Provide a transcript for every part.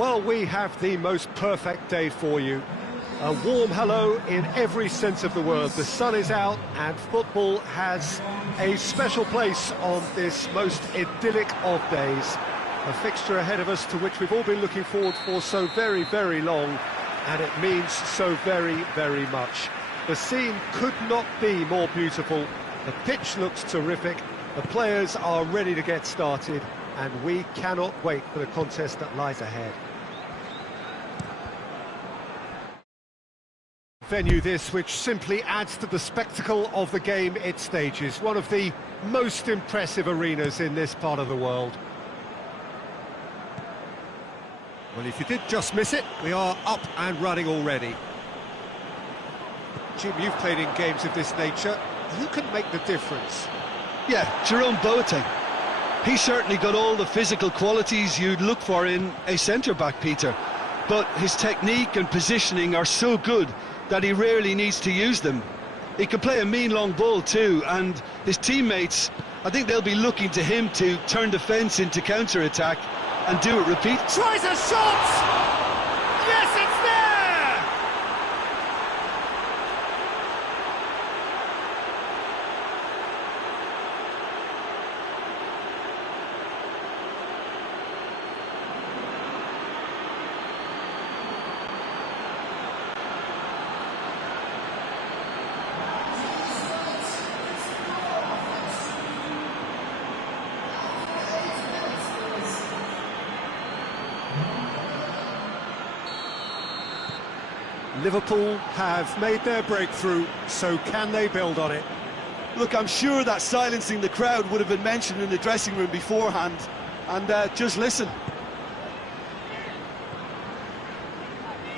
Well, we have the most perfect day for you. A warm hello in every sense of the word. The sun is out and football has a special place on this most idyllic of days. A fixture ahead of us to which we've all been looking forward for so very, very long, and it means so very, very much. The scene could not be more beautiful. The pitch looks terrific. The players are ready to get started, and we cannot wait for the contest that lies ahead. Venue this, which simply adds to the spectacle of the game it stages. One of the most impressive arenas in this part of the world. Well, if you did just miss it, we are up and running already. Jim, you've played in games of this nature. Who can make the difference? Yeah, Jerome Boateng. He's certainly got all the physical qualities you'd look for in a centre-back, Peter. But his technique and positioning are so good that he rarely needs to use them. He can play a mean long ball too, and his teammates, I think they'll be looking to him to turn defence into counter-attack and do it repeat. Tries a shot! Yes, it's there! Liverpool have made their breakthrough, so can they build on it? Look, I'm sure that silencing the crowd would have been mentioned in the dressing room beforehand, and just listen.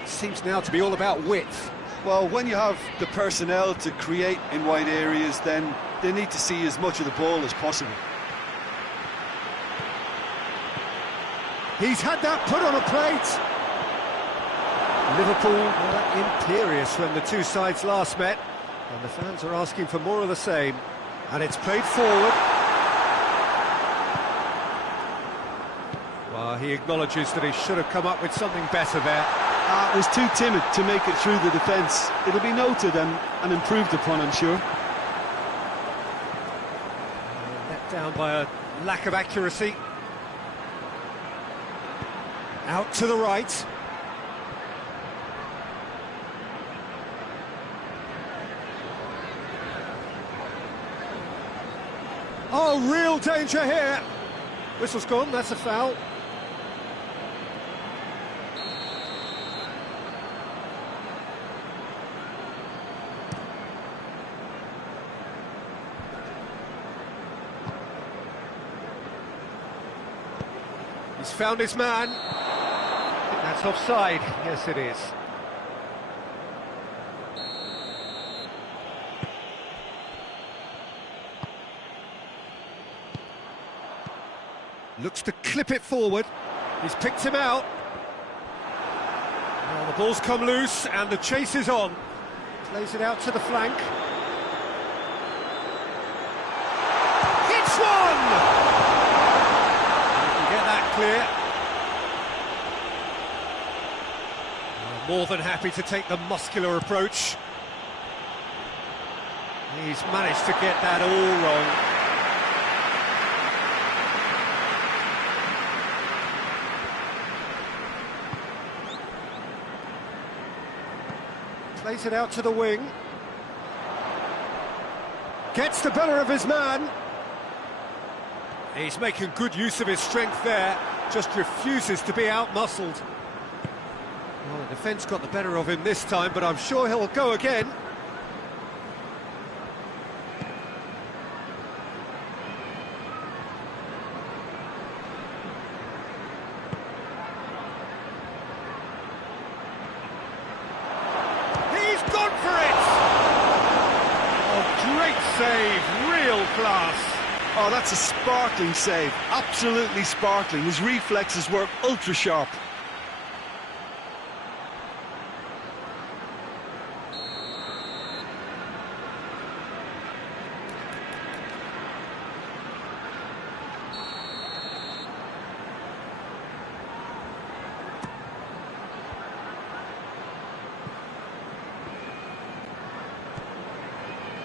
Seems now to be all about width. Well, when you have the personnel to create in wide areas, then they need to see as much of the ball as possible. He's had that put on a plate. Liverpool were imperious when the two sides last met, and the fans are asking for more of the same. And it's played forward. Well, he acknowledges that he should have come up with something better there. It was too timid to make it through the defence. It'll be noted and improved upon, I'm sure. Let down by a lack of accuracy. Out to the right. Oh, real danger here. Whistle's gone, that's a foul. He's found his man. I think that's offside. Yes, it is. Looks to clip it forward. He's picked him out. Now the ball's come loose and the chase is on. Plays it out to the flank. Hits one! You can get that clear. More than happy to take the muscular approach. He's managed to get that all wrong. Plays it out to the wing. Gets the better of his man. He's making good use of his strength there. Just refuses to be out-muscled. Well, the defence got the better of him this time, but I'm sure he'll go again. Save, real class. Oh, that's a sparkling save, absolutely sparkling. His reflexes were ultra sharp.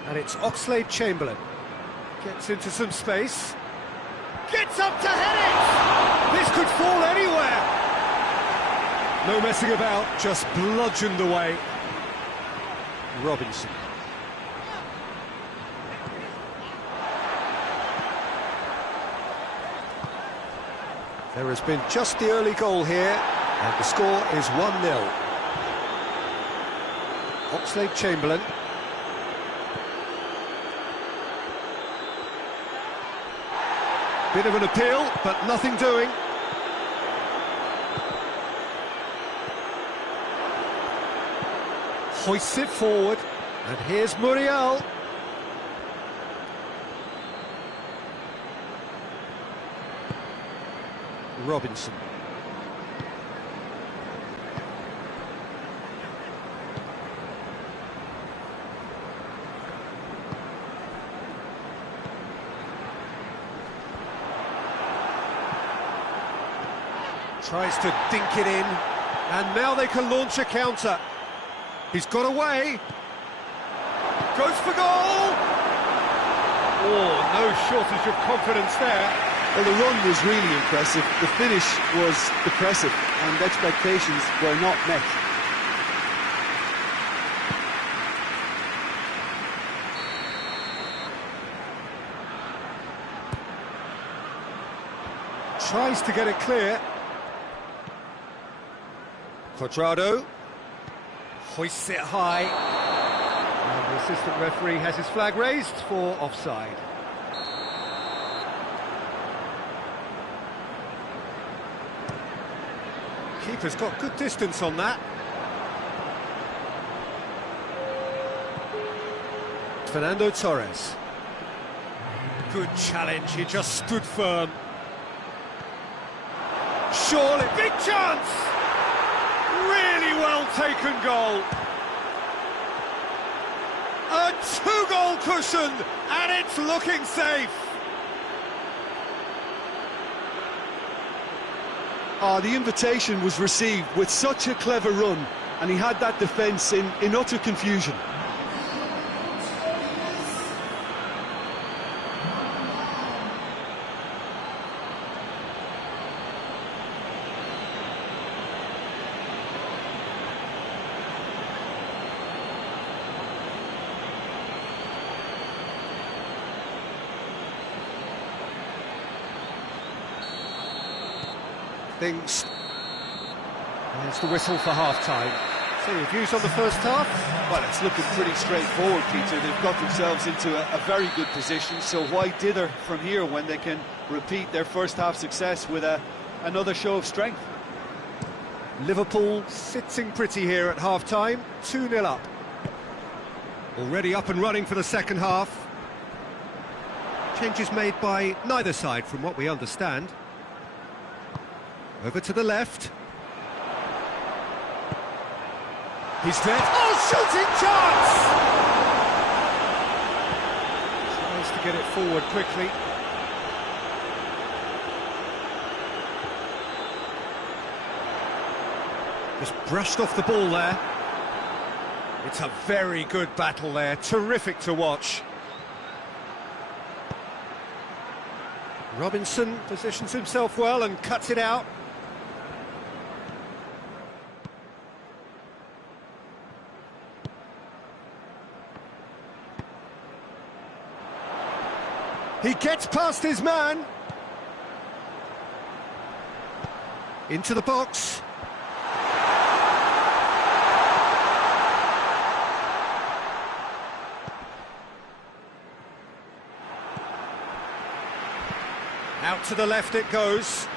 And it's Oxlade-Chamberlain. Gets into some space. Gets up to head it! This could fall anywhere! No messing about, just bludgeoned away. Robinson. There has been just the early goal here, and the score is 1-0. Oxlade-Chamberlain. Bit of an appeal, but nothing doing. Hoists it forward, and here's Muriel. Robinson. Tries to dink it in, and now they can launch a counter. He's got away. Goes for goal! Oh, no shortage of confidence there. Well, the run was really impressive, the finish was depressive, and expectations were not met. Tries to get it clear. Quadrado hoists it high, and the assistant referee has his flag raised for offside. Keeper's got good distance on that. Fernando Torres. Good challenge, he just stood firm. Surely, big chance! Really well taken goal. A two-goal cushion, and it's looking safe. The invitation was received with such a clever run, and he had that defence in utter confusion. Things. There's the whistle for half-time. So your views on the first half? Well, it's looking pretty straightforward, Peter. They've got themselves into a very good position, so why dither from here when they can repeat their first half success with another show of strength? Liverpool sitting pretty here at half-time, 2-0 up. Already up and running for the second half. Changes made by neither side from what we understand. Over to the left. He's there. Oh, shooting chance! Tries to get it forward quickly. Just brushed off the ball there. It's a very good battle there. Terrific to watch. Robinson positions himself well and cuts it out. He gets past his man. Into the box. Out to the left it goes.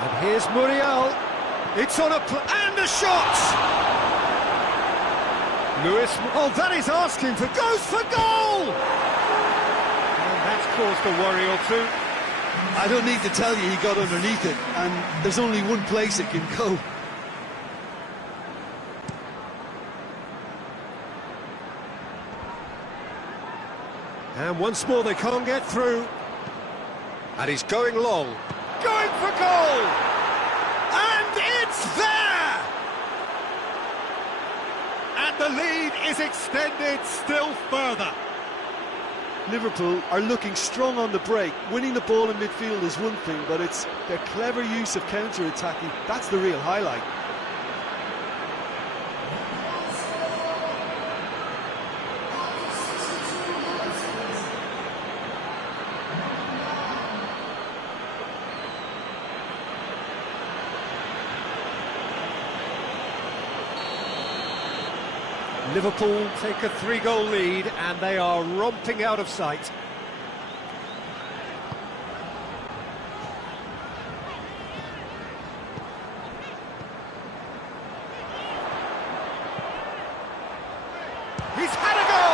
And here's Muriel. It's on and a shot! Lewis, oh, that is asking for, goes for goal! And that's caused a worry or two. I don't need to tell you he got underneath it, and there's only one place it can go. And once more they can't get through. And he's going long. Going for goal! And it's there! And the lead is extended still further. Liverpool are looking strong on the break. Winning the ball in midfield is one thing, but it's their clever use of counter-attacking. That's the real highlight. Liverpool take a 3-goal lead and they are romping out of sight. He's had a go!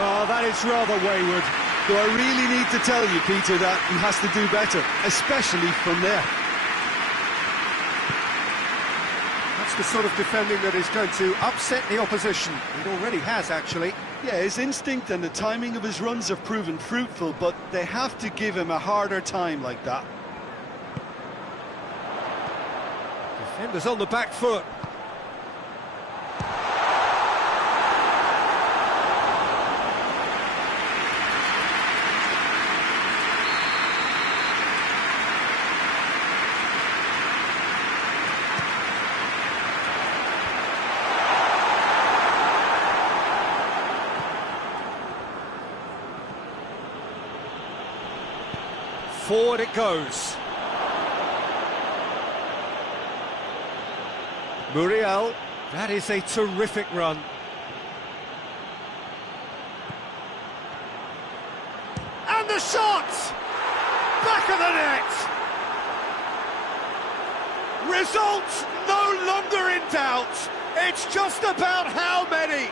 Oh, that is rather wayward. Do I really need to tell you, Peter, that he has to do better, especially from there? The sort of defending that is going to upset the opposition. It already has, actually. Yeah, his instinct and the timing of his runs have proven fruitful, but they have to give him a harder time like that. Defenders on the back foot. Forward it goes. Muriel, that is a terrific run. And the shot! Back of the net! Result no longer in doubt. It's just about how many.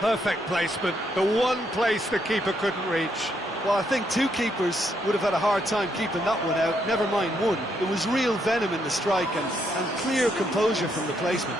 Perfect placement, the one place the keeper couldn't reach. Well, I think two keepers would have had a hard time keeping that one out, never mind one. It was real venom in the strike and clear composure from the placement.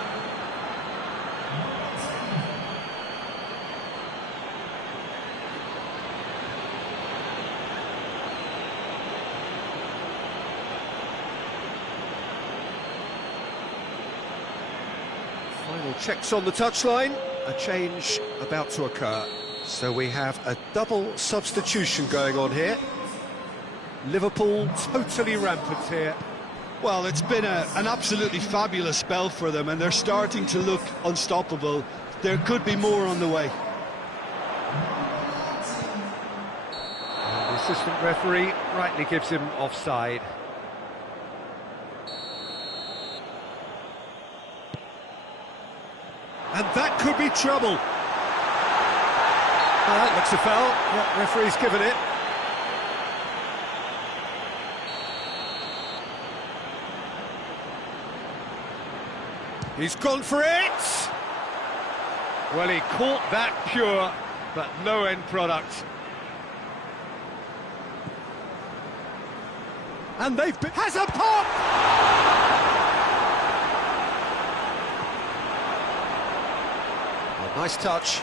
Final checks on the touchline. A change about to occur. So we have a double substitution going on here. Liverpool totally rampant here. Well, it's been an absolutely fabulous spell for them, and they're starting to look unstoppable. There could be more on the way. And the assistant referee rightly gives him offside. And that could be trouble. That looks a foul. Yeah, referee's given it. He's gone for it! Well, he caught that pure, but no end product. And they've been... has a pop! Oh, nice touch.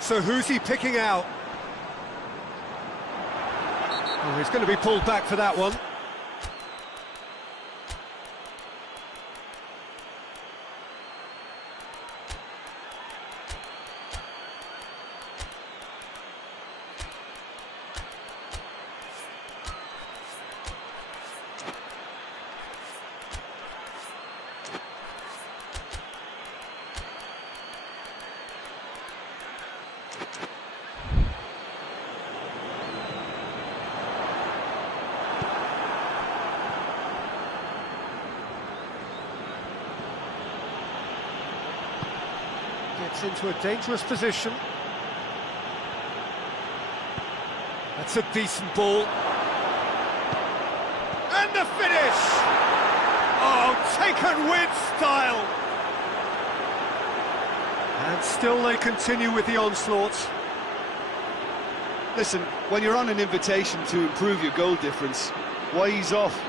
So who's he picking out? Oh, he's going to be pulled back for that one. Gets into a dangerous position. That's a decent ball. And the finish! Oh, taken with style! And still they continue with the onslaughts. Listen, when you're on an invitation to improve your goal difference, why ease off?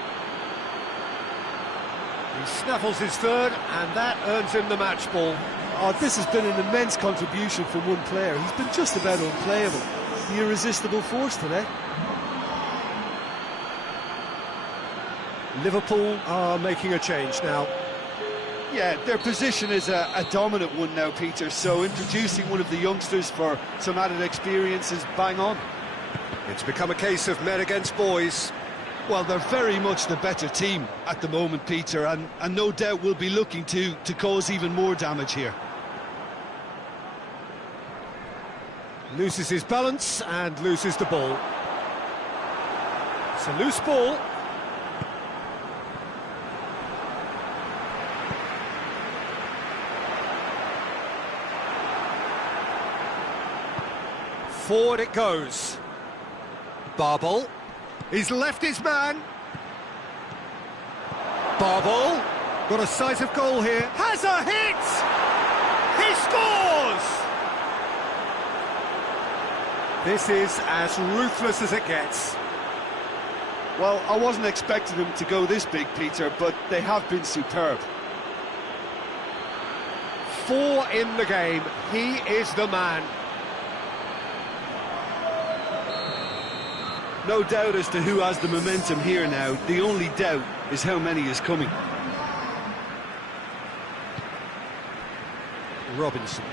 He snaffles his third, and that earns him the match ball. Oh, this has been an immense contribution from one player. He's been just about unplayable. The irresistible force today. Liverpool are making a change now. Yeah, their position is a dominant one now, Peter, so introducing one of the youngsters for some added experience is bang on. It's become a case of men against boys. Well, they're very much the better team at the moment, Peter, and no doubt will be looking to cause even more damage here. Loses his balance and loses the ball. It's a loose ball. Forward it goes. Barble. He's left his man. Barble. Got a sight of goal here. Has a hit! He scores! This is as ruthless as it gets. Well, I wasn't expecting them to go this big, Peter, but they have been superb. 4 in the game. He is the man. No doubt as to who has the momentum here now. The only doubt is how many is coming. Robinson.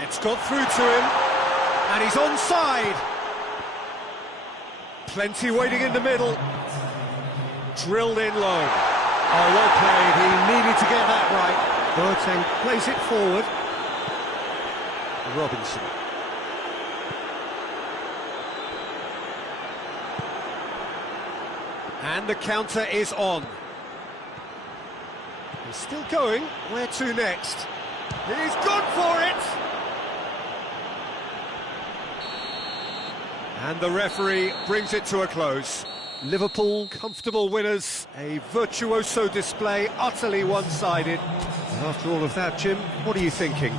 It's got through to him, and he's onside. Plenty waiting in the middle. Drilled in low. Oh, well played. He needed to get that right. Boateng plays it forward. Robinson. And the counter is on. He's still going. Where to next? He's gone for it! And the referee brings it to a close. Liverpool, comfortable winners. A virtuoso display, utterly one-sided. After all of that, Jim, what are you thinking?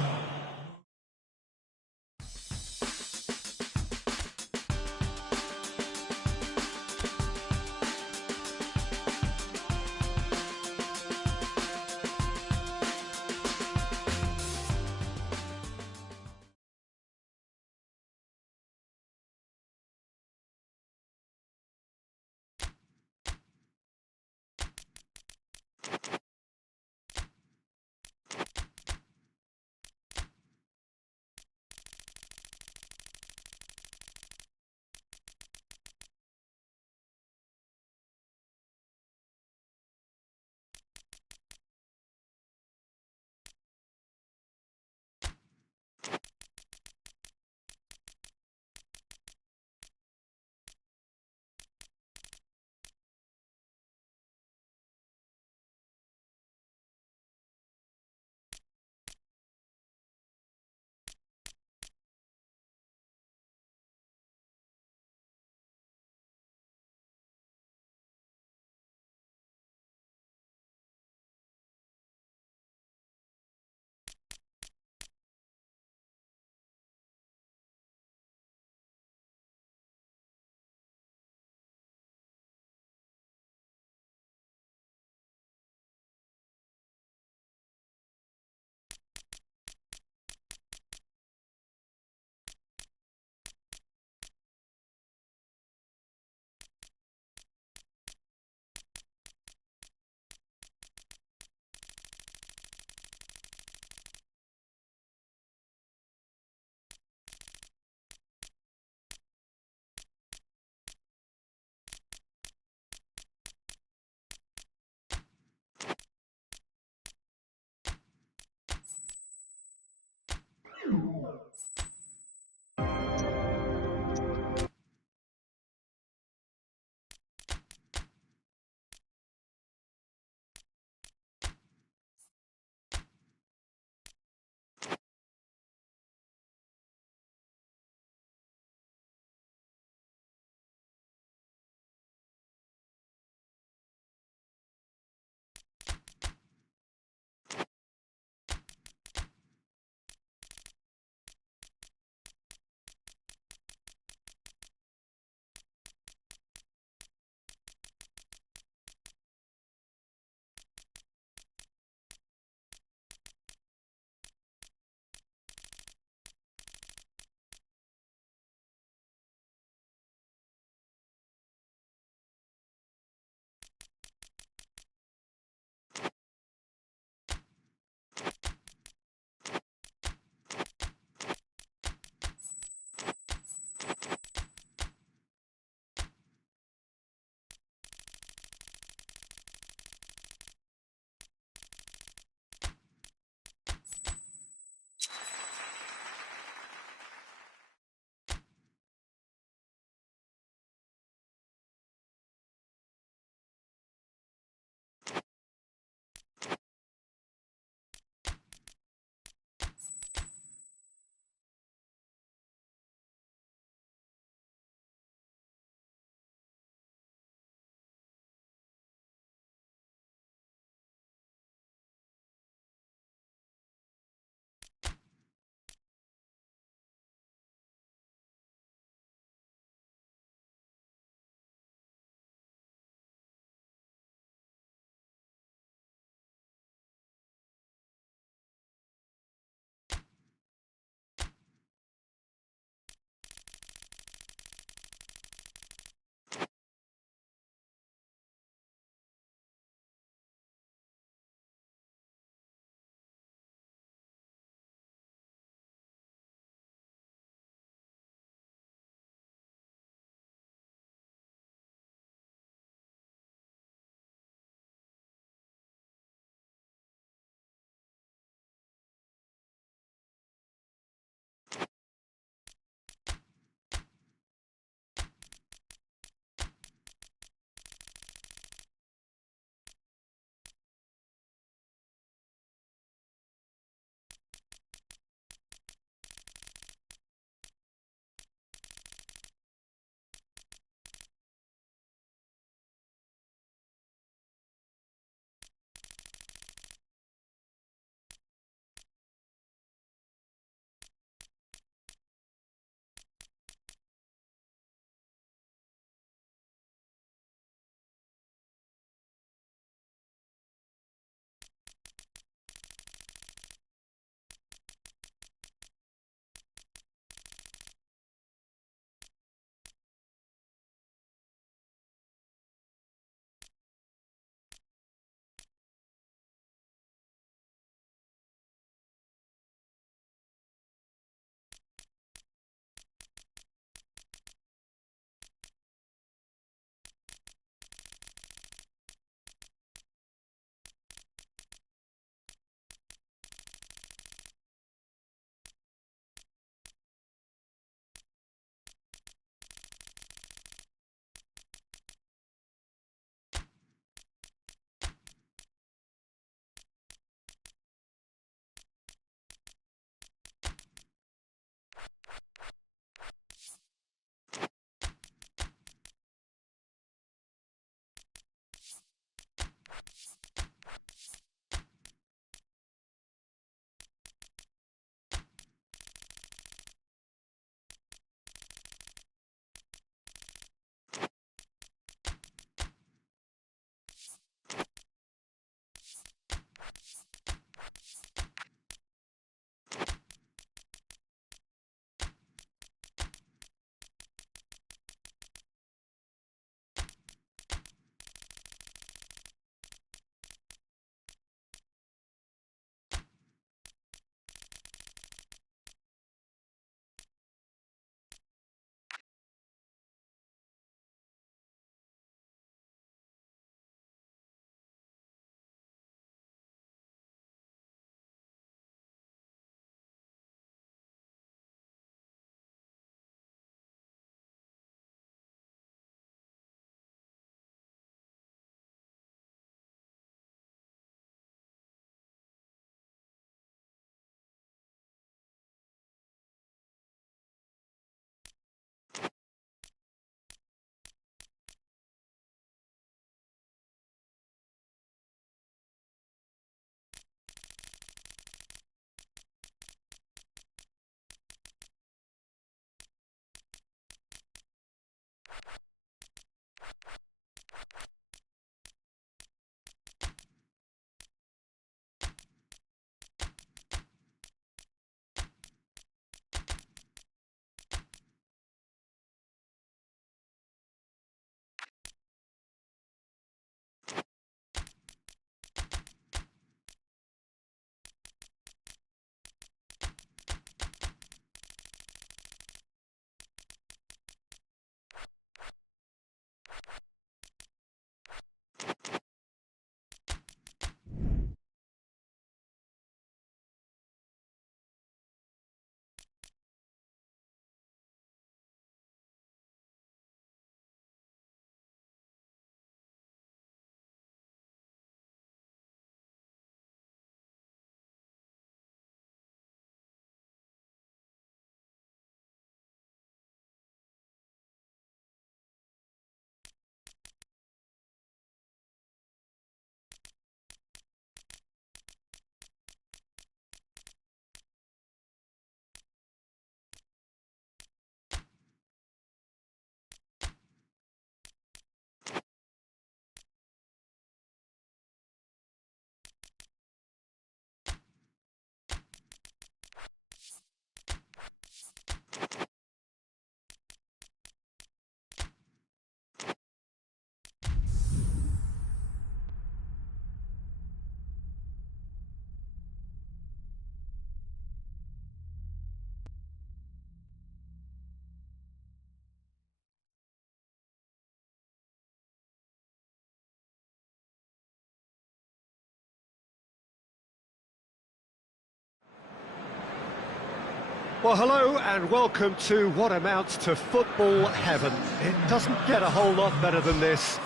Well, hello and welcome to what amounts to football heaven. It doesn't get a whole lot better than this.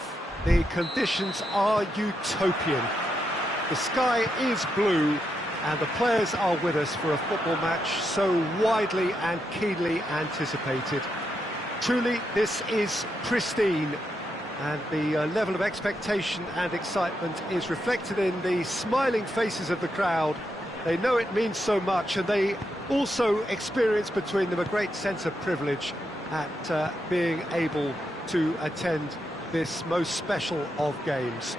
The conditions are utopian. The sky is blue and the players are with us for a football match so widely and keenly anticipated. Truly, this is pristine, and the level of expectation and excitement is reflected in the smiling faces of the crowd. They know it means so much, and they also experience between them a great sense of privilege at being able to attend this most special of games.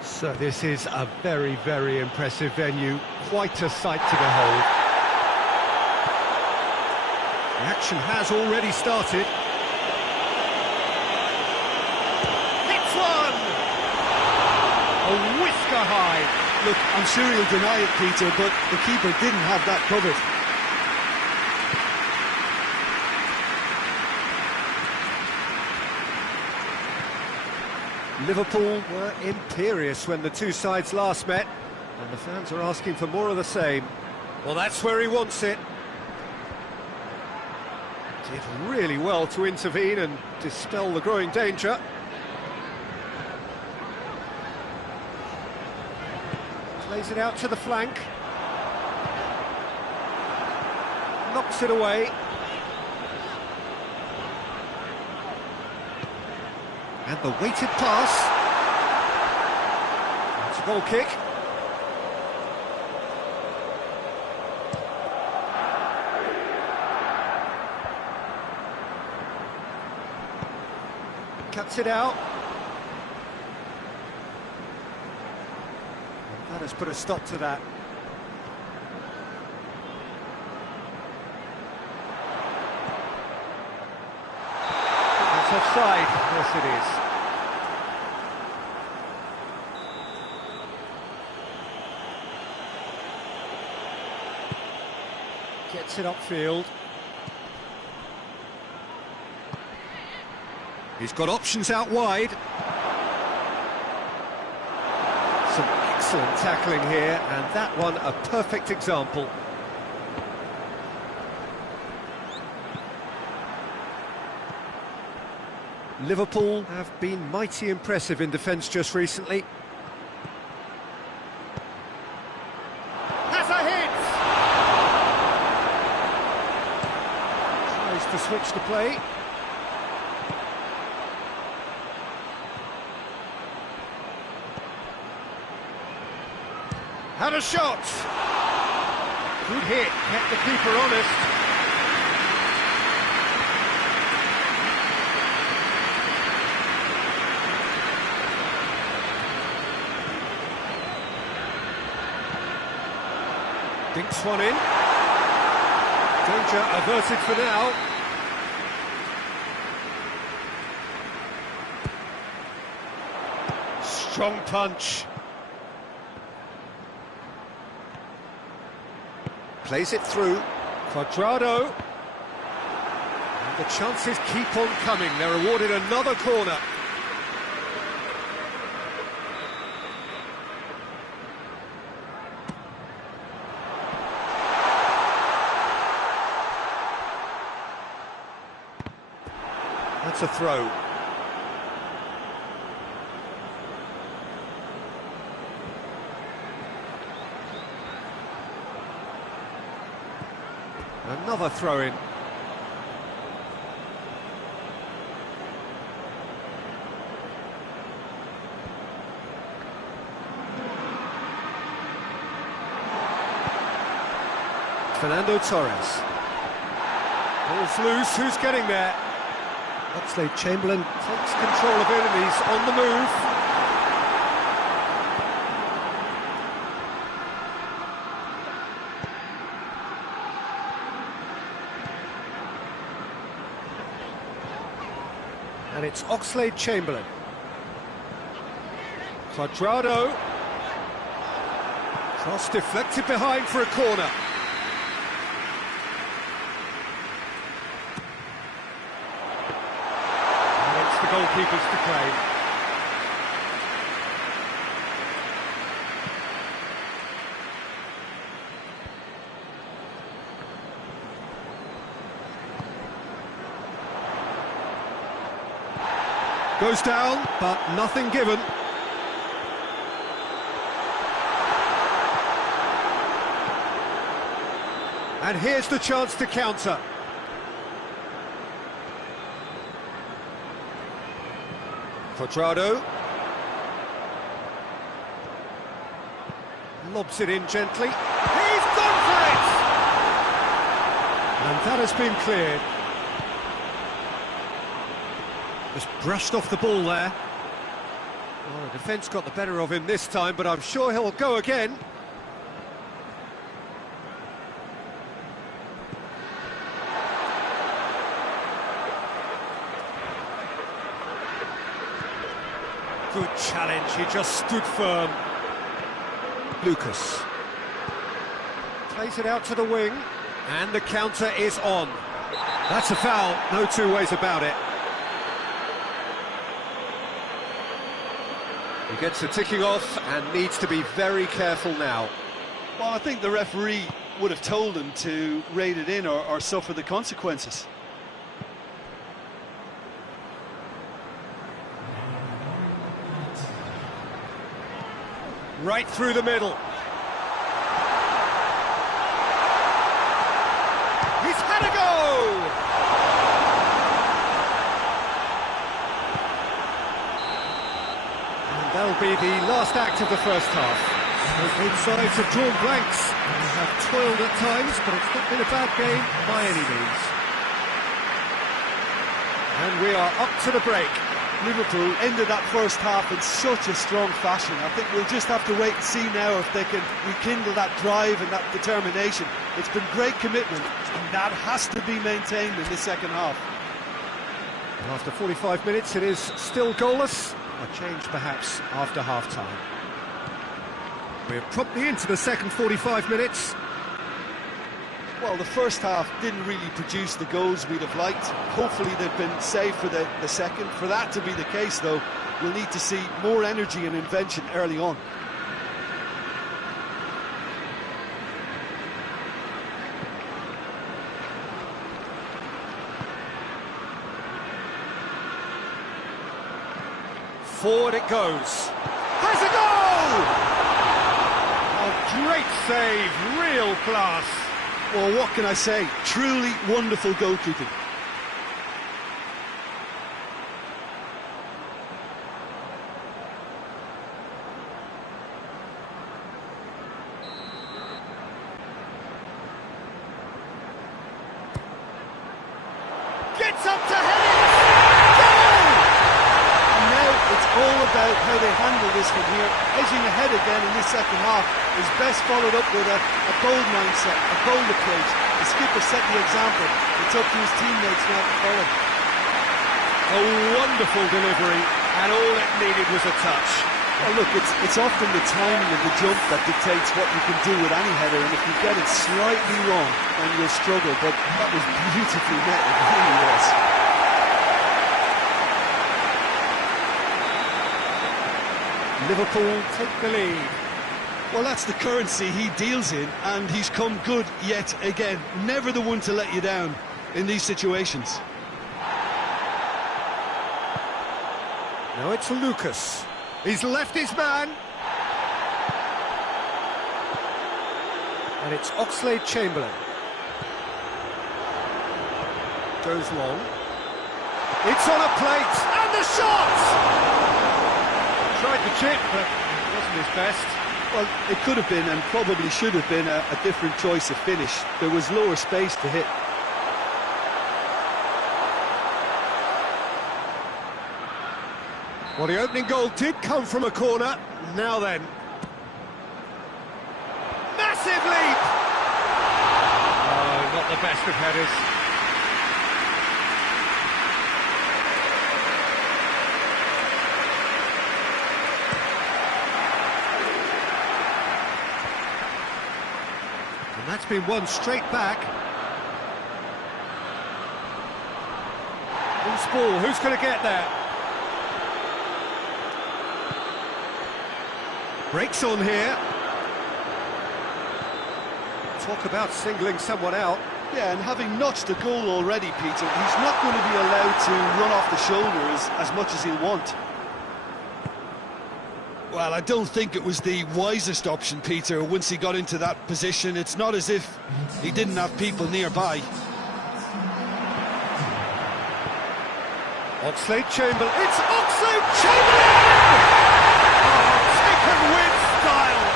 So this is a very, very impressive venue, quite a sight to behold. The action has already started. Hits one! A whisker high. Look, I'm sure he'll deny it, Peter, but the keeper didn't have that covered. Liverpool were imperious when the two sides last met, and the fans are asking for more of the same. Well, that's where he wants it. Did really well to intervene and dispel the growing danger. Plays it out to the flank. Knocks it away. And the weighted pass. It's a goal kick. Cuts it out. That has put a stop to that. That's offside. Yes, it is. Gets it upfield. He's got options out wide. Some excellent tackling here, and that one a perfect example. Liverpool have been mighty impressive in defence just recently. Has a hit! Tries to switch the play. Had a shot! Good hit, kept the keeper honest. Dinks one in. Danger averted for now. Strong punch. Plays it through. Cuadrado. And the chances keep on coming. They're awarded another corner. That's a throw. Another throw-in. Fernando Torres. Ball's loose, who's getting there? Oxlade-Chamberlain takes control of it and he's on the move. And it's Oxlade-Chamberlain. Cuadrado. Cross deflected behind for a corner. And it's the goalkeepers to claim. Goes down, but nothing given. And here's the chance to counter. Cuadrado. Lobs it in gently. He's gone for it! And that has been cleared. Just brushed off the ball there. Well, the defence got the better of him this time, but I'm sure he'll go again. Good challenge, he just stood firm. Lucas. Plays it out to the wing, and the counter is on. That's a foul, no two ways about it. He gets the ticking off and needs to be very careful now. Well, I think the referee would have told him to rate it in or suffer the consequences. Right through the middle. He's had a go! That'll be the last act of the first half. Both sides have drawn blanks and have toiled at times, but it's not been a bad game by any means. And we are up to the break. Liverpool ended that first half in such a strong fashion. I think we'll just have to wait and see now if they can rekindle that drive and that determination. It's been great commitment, and that has to be maintained in the second half. After 45 minutes, it is still goalless. A change perhaps after half-time. We're promptly into the second 45 minutes. Well, the first half didn't really produce the goals we'd have liked. Hopefully they've been saved for the second. For that to be the case, though, we'll need to see more energy and invention early on. Forward it goes. Has a goal! A great save, real class. Well, what can I say? Truly wonderful goalkeeping. Gets up to head it! Goal! And now it's all about about how they handle this from here. Edging ahead again in this second half is best followed up with a bold mindset, a bold approach. The skipper set the example. It's up to his teammates now to follow. A wonderful delivery, and all it needed was a touch. Well, look, it's often the timing of the jump that dictates what you can do with any header, and if you get it slightly wrong, then you'll struggle. But that was beautifully met, it really was. Liverpool take the lead. Well, that's the currency he deals in, and he's come good yet again. Never the one to let you down in these situations. Now it's Lucas. He's left his man. And it's Oxlade-Chamberlain. Goes long. It's on a plate, and the shot! Tried the chip, but it wasn't his best. Well, it could have been, and probably should have been, a different choice of finish. There was lower space to hit. Well, the opening goal did come from a corner. Now then. Massive leap! Oh, not the best of headers. And that's been won straight back. Loose ball, who's going to get there? Breaks on here. Talk about singling someone out. Yeah, and having notched a goal already, Peter, he's not going to be allowed to run off the shoulders as much as he'll want. Well, I don't think it was the wisest option, Peter, once he got into that position. It's not as if he didn't have people nearby. Oxlade-Chamberlain. It's Oxlade-Chamberlain! With style,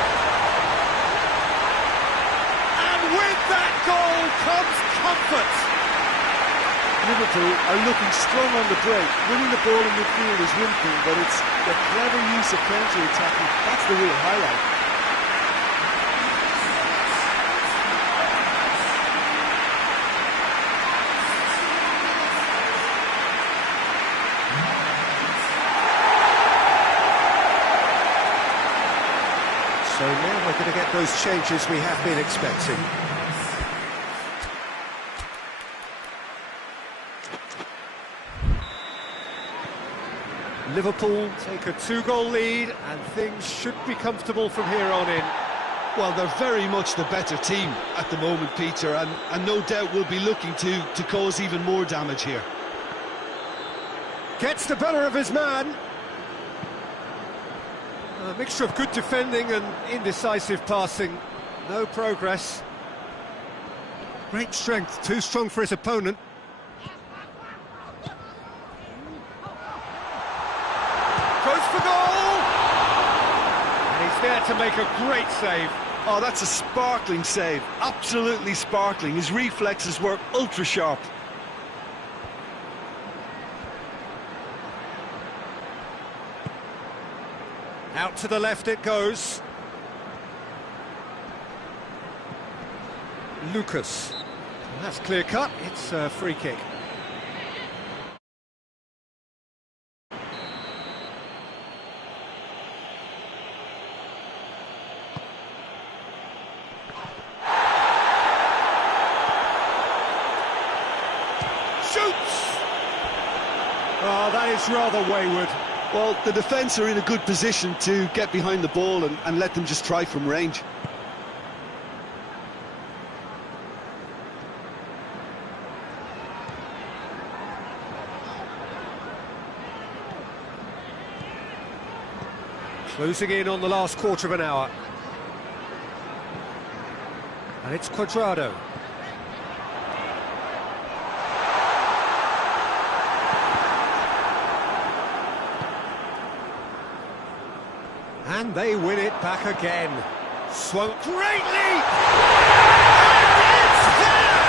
and with that goal comes comfort. Liverpool are looking strong on the break. Winning the ball in midfield is one thing, but it's the clever use of counter-attacking. That's the real highlight. So now we're going to get those changes we have been expecting. Liverpool take a 2-goal lead, and things should be comfortable from here on in. Well, they're very much the better team at the moment, Peter, and no doubt will be looking to cause even more damage here. Gets the better of his man. A mixture of good defending and indecisive passing. No progress. Great strength, too strong for his opponent. Goes for goal! And he's there to make a great save. Oh, that's a sparkling save. Absolutely sparkling. His reflexes were ultra-sharp. Out to the left it goes. Lucas. That's clear cut. It's a free kick. Shoots! Oh, that is rather wayward. Well, the defence are in a good position to get behind the ball and let them just try from range. Closing in on the last quarter of an hour. And it's Cuadrado. And they win it back again. Swung, great leap! And it's there!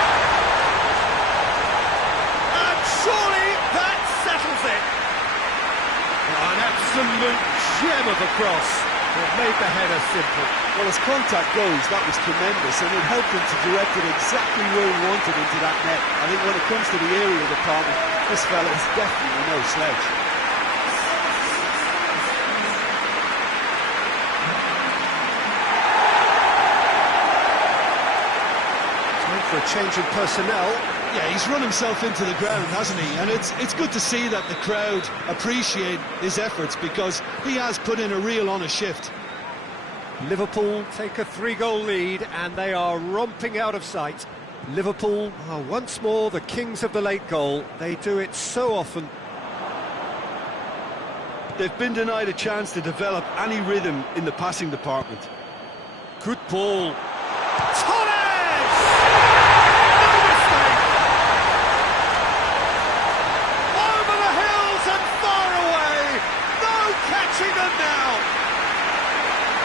And surely that settles it. An absolute gem of a cross. It made the header simple. Well, as contact goes, that was tremendous, and it helped him to direct it exactly where he wanted into that net. I think when it comes to the area department, this fella is definitely no slouch. Time for a change in personnel. Yeah, he's run himself into the ground, hasn't he? And it's good to see that the crowd appreciate his efforts, because he has put in a real honest shift. Liverpool take a 3-goal lead and they are romping out of sight. Liverpool are once more the kings of the late goal. They do it so often. They've been denied a chance to develop any rhythm in the passing department. Good ball. Torres! No mistake! Over the hills and far away! No catching them now!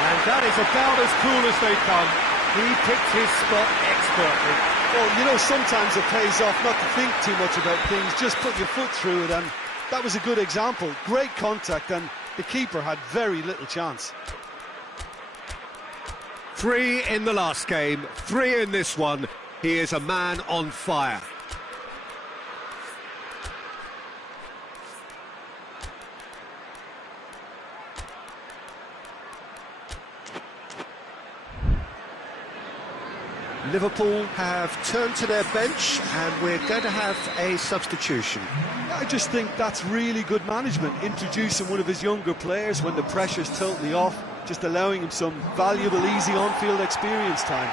And that is about as cool as they come. He picked his spot expertly. Well, you know, sometimes it pays off not to think too much about things, just put your foot through it, and that was a good example. Great contact, and the keeper had very little chance. 3 in the last game, 3 in this one. He is a man on fire. Liverpool have turned to their bench and we're going to have a substitution. I just think that's really good management, introducing one of his younger players when the pressure's totally off, just allowing him some valuable, easy on-field experience time.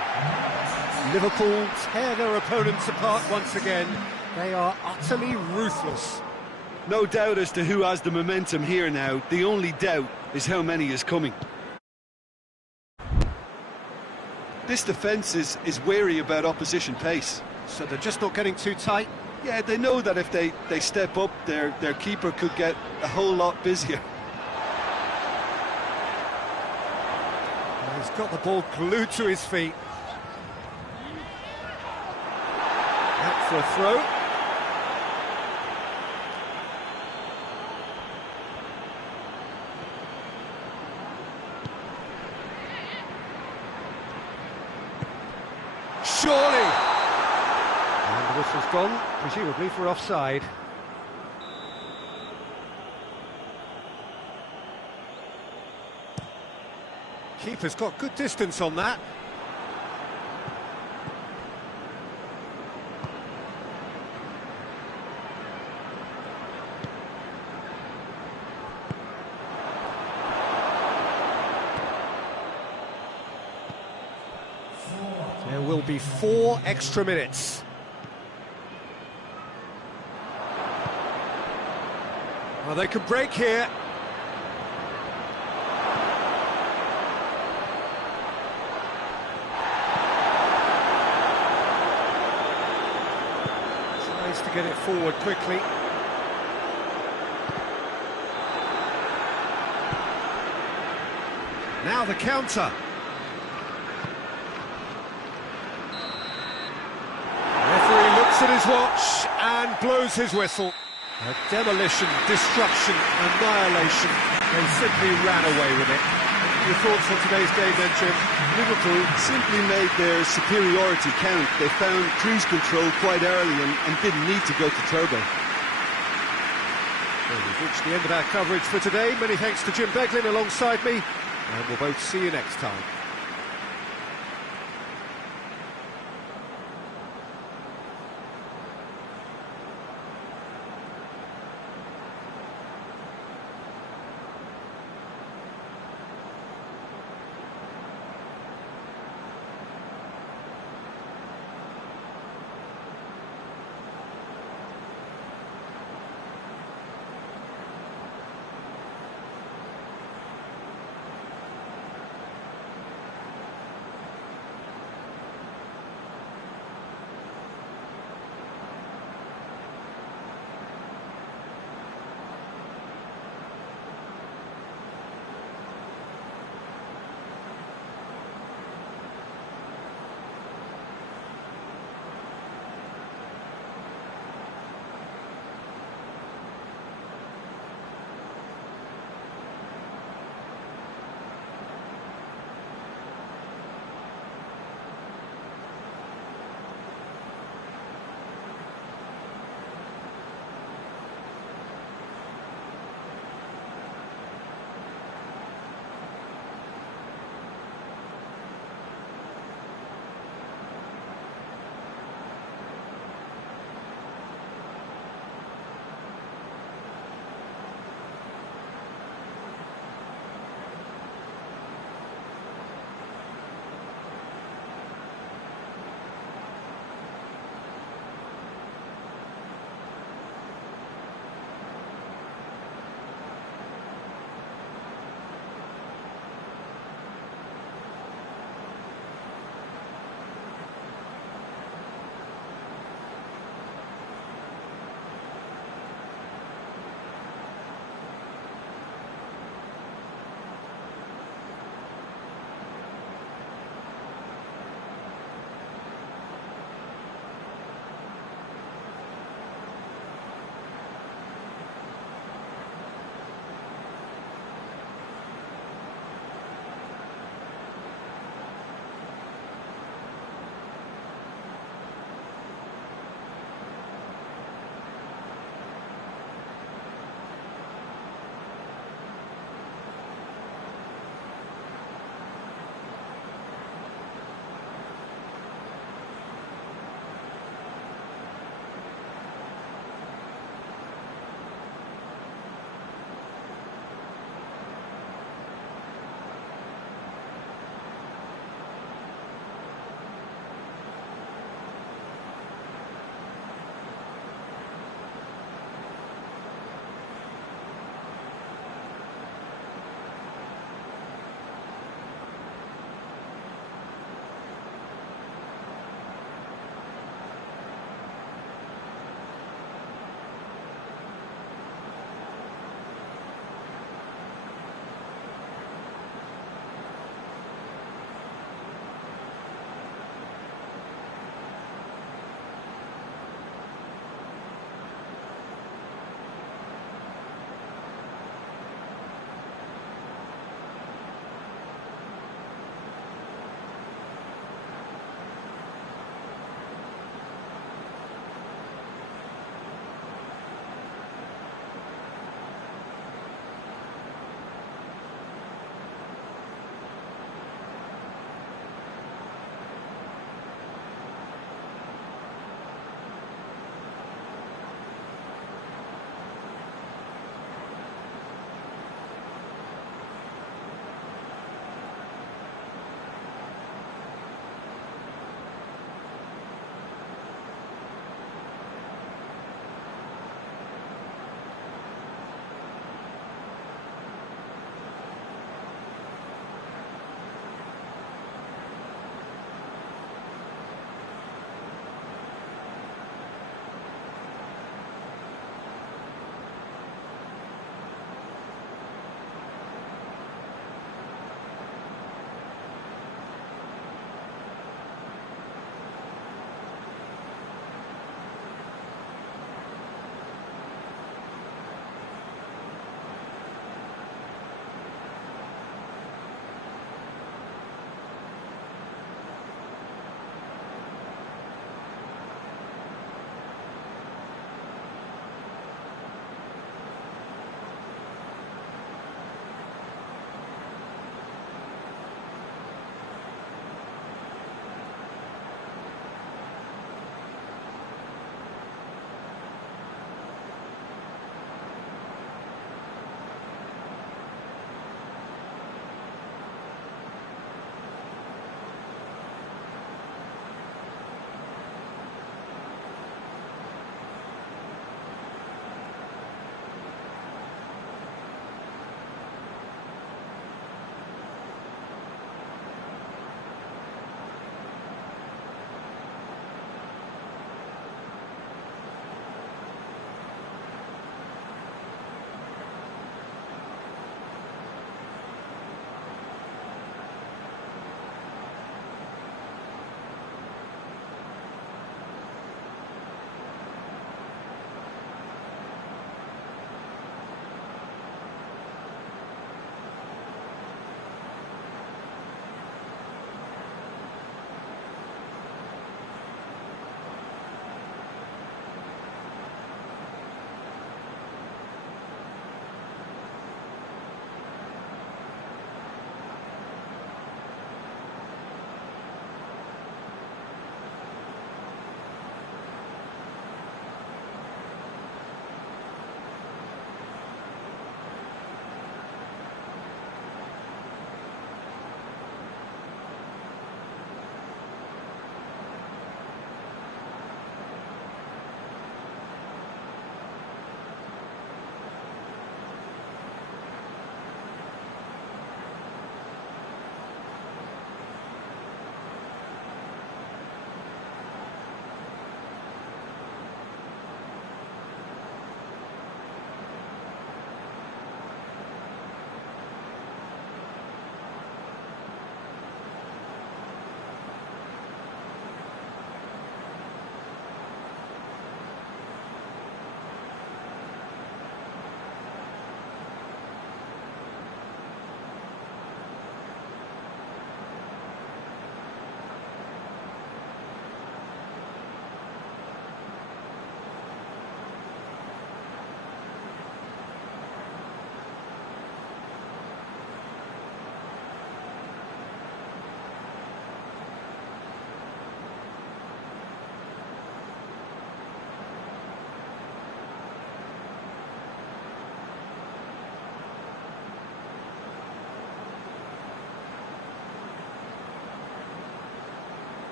Liverpool tear their opponents apart once again. They are utterly ruthless. No doubt as to who has the momentum here now. The only doubt is how many is coming. This defence is wary about opposition pace. So they're just not getting too tight? Yeah, they know that if they step up, their keeper could get a whole lot busier. He's got the ball glued to his feet. Out for a throw. Surely! And the whistle's gone, presumably for offside. Keeper's got good distance on that. There will be 4 extra minutes. Well, they could break here. Tries to get it forward quickly. Now the counter. Referee looks at his watch and blows his whistle. A demolition, destruction, annihilation. They simply ran away with it. Your thoughts on today's game then, Jim? Liverpool simply made their superiority count. They found cruise control quite early and didn't need to go to turbo. Well, we've reached the end of our coverage for today. Many thanks to Jim Beglin alongside me, and we'll both see you next time.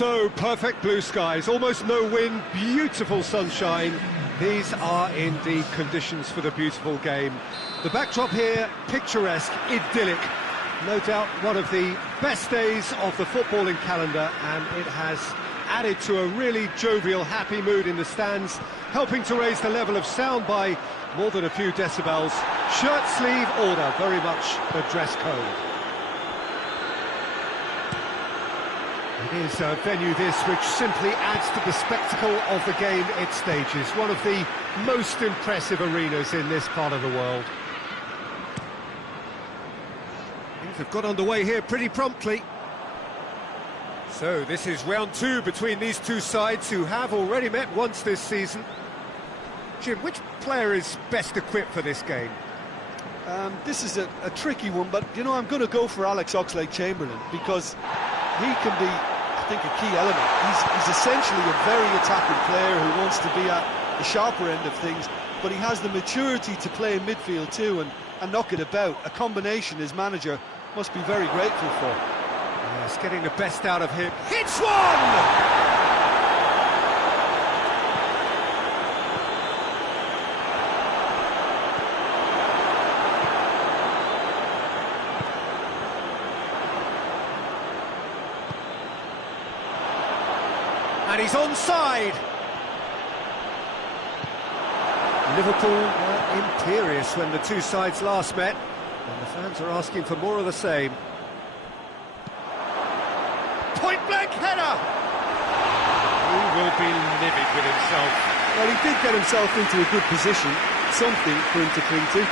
So, perfect blue skies, almost no wind, beautiful sunshine. These are indeed conditions for the beautiful game. The backdrop here, picturesque, idyllic. No doubt one of the best days of the footballing calendar, and it has added to a really jovial, happy mood in the stands, helping to raise the level of sound by more than a few decibels. Shirt sleeve order, very much the dress code. It is a venue this which simply adds to the spectacle of the game it stages. One of the most impressive arenas in this part of the world. Things have got underway here pretty promptly. So this is round two between these two sides who have already met once this season. Jim, which player is best equipped for this game? This is a tricky one, but, you know, I'm going to go for Alex Oxlade-Chamberlain because he can be, I think, a key element. He's essentially a very attacking player who wants to be at the sharper end of things, but he has the maturity to play in midfield too and knock it about, a combination his manager must be very grateful for. Yes, getting the best out of him. Hits one! And he's onside. Liverpool were imperious when the two sides last met, and the fans are asking for more of the same. Point-blank header! He will be livid with himself. Well, he did get himself into a good position, something for him to cling to.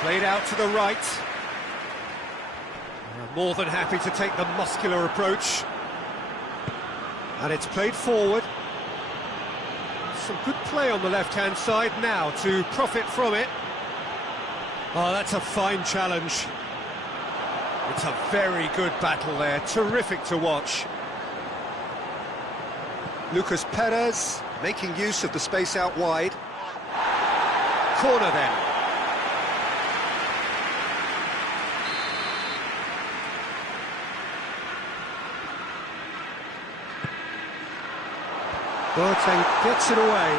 Played out to the right. More than happy to take the muscular approach. And it's played forward. Some good play on the left-hand side now to profit from it. Oh, that's a fine challenge. It's a very good battle there, terrific to watch. Lucas Perez making use of the space out wide. Corner then. Boateng gets it away.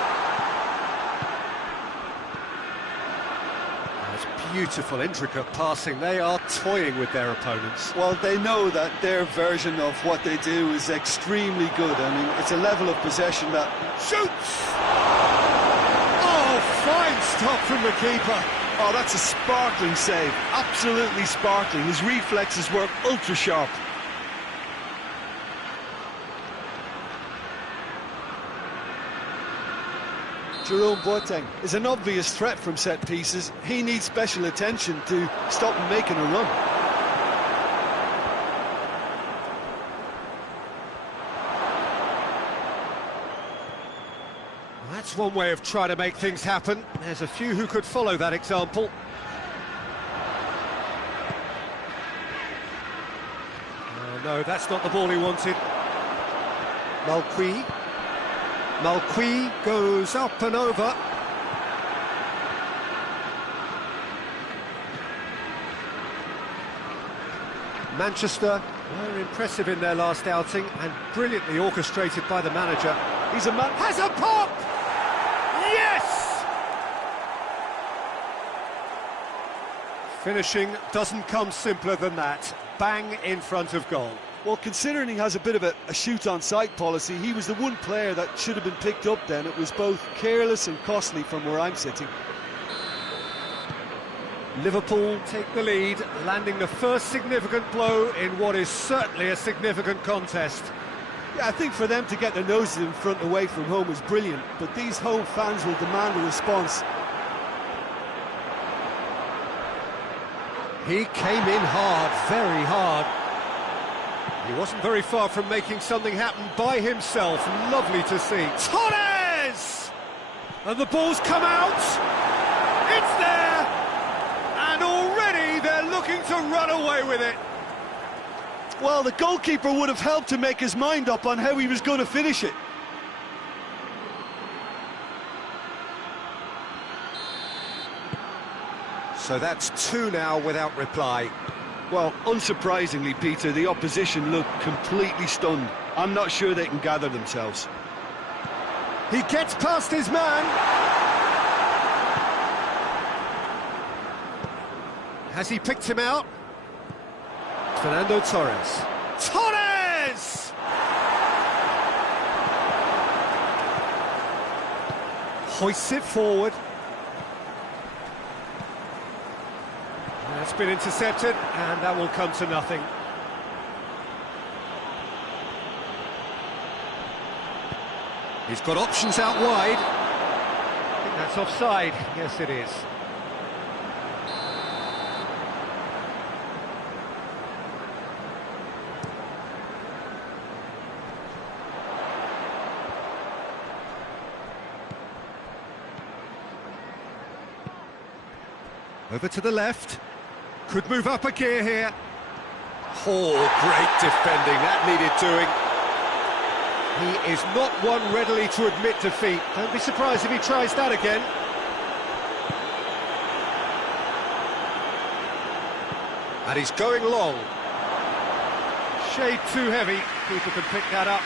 That's beautiful, intricate passing. They are toying with their opponents. Well, they know that their version of what they do is extremely good. I mean, it's a level of possession that... Shoots! Oh, fine stop from the keeper. Oh, that's a sparkling save. Absolutely sparkling. His reflexes were ultra-sharp. Jerome Boateng is an obvious threat from set pieces. He needs special attention to stop him making a run. That's one way of trying to make things happen. There's a few who could follow that example. Oh, no, that's not the ball he wanted. Malqui goes up and over. Manchester were impressive in their last outing and brilliantly orchestrated by the manager. He's a man... Has a pop! Yes! Finishing doesn't come simpler than that. Bang in front of goal. Well, considering he has a bit of a shoot-on-sight policy, he was the one player that should have been picked up then. It was both careless and costly from where I'm sitting. Liverpool take the lead, landing the first significant blow in what is certainly a significant contest. Yeah, I think for them to get their noses in front away from home is brilliant, but these home fans will demand a response. He came in hard, very hard. He wasn't very far from making something happen by himself. Lovely to see. Torres! And the ball's come out. It's there! And already they're looking to run away with it. Well, the goalkeeper would have helped to make his mind up on how he was going to finish it. So that's two now without reply. Well, unsurprisingly, Peter, the opposition look completely stunned. I'm not sure they can gather themselves. He gets past his man. Has he picked him out? Fernando Torres. Torres! Hoists it forward. That's been intercepted, and that will come to nothing. He's got options out wide. I think that's offside. Yes, it is. Over to the left. Could move up a gear here. Oh, great defending. That needed doing. He is not one readily to admit defeat. Don't be surprised if he tries that again. And he's going long. Shade too heavy. People can pick that up.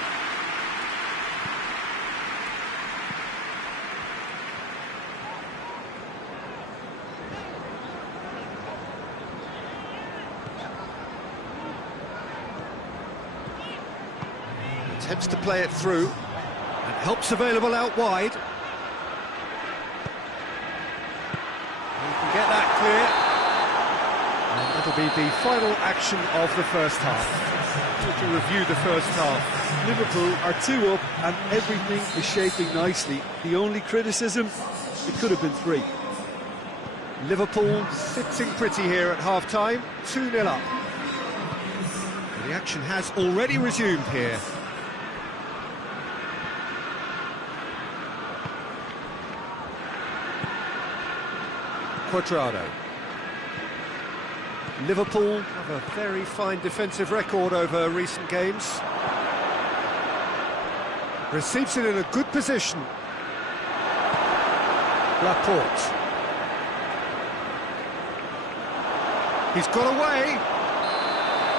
Attempts to play it through, and help's available out wide. He can get that clear, and that'll be the final action of the first half. To review the first half. Liverpool are 2 up and everything is shaping nicely. The only criticism, it could have been 3. Liverpool sitting pretty here at half-time, 2-0 up. The action has already resumed here. Cuadrado. Liverpool have a very fine defensive record over recent games. Receives it in a good position. Laporte. He's got away.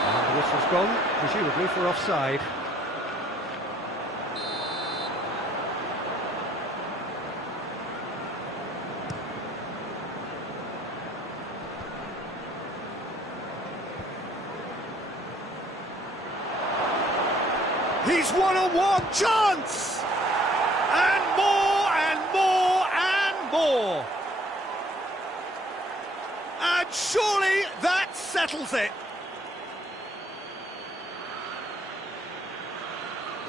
And the whistle's gone, presumably for offside. He's one-on-one chance! And more, and more, and more! And surely that settles it!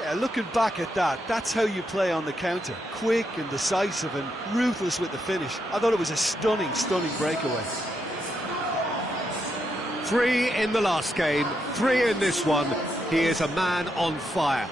Yeah, looking back at that, that's how you play on the counter. Quick and decisive and ruthless with the finish. I thought it was a stunning, stunning breakaway. 3 in the last game, 3 in this one. He is a man on fire.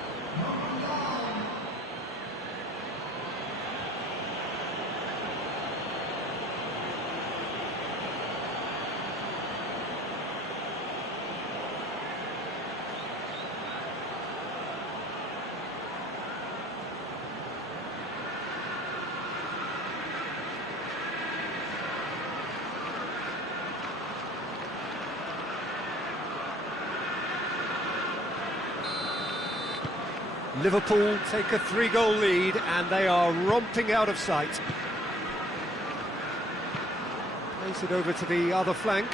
Liverpool take a 3-goal lead and they are romping out of sight. Plays it over to the other flank.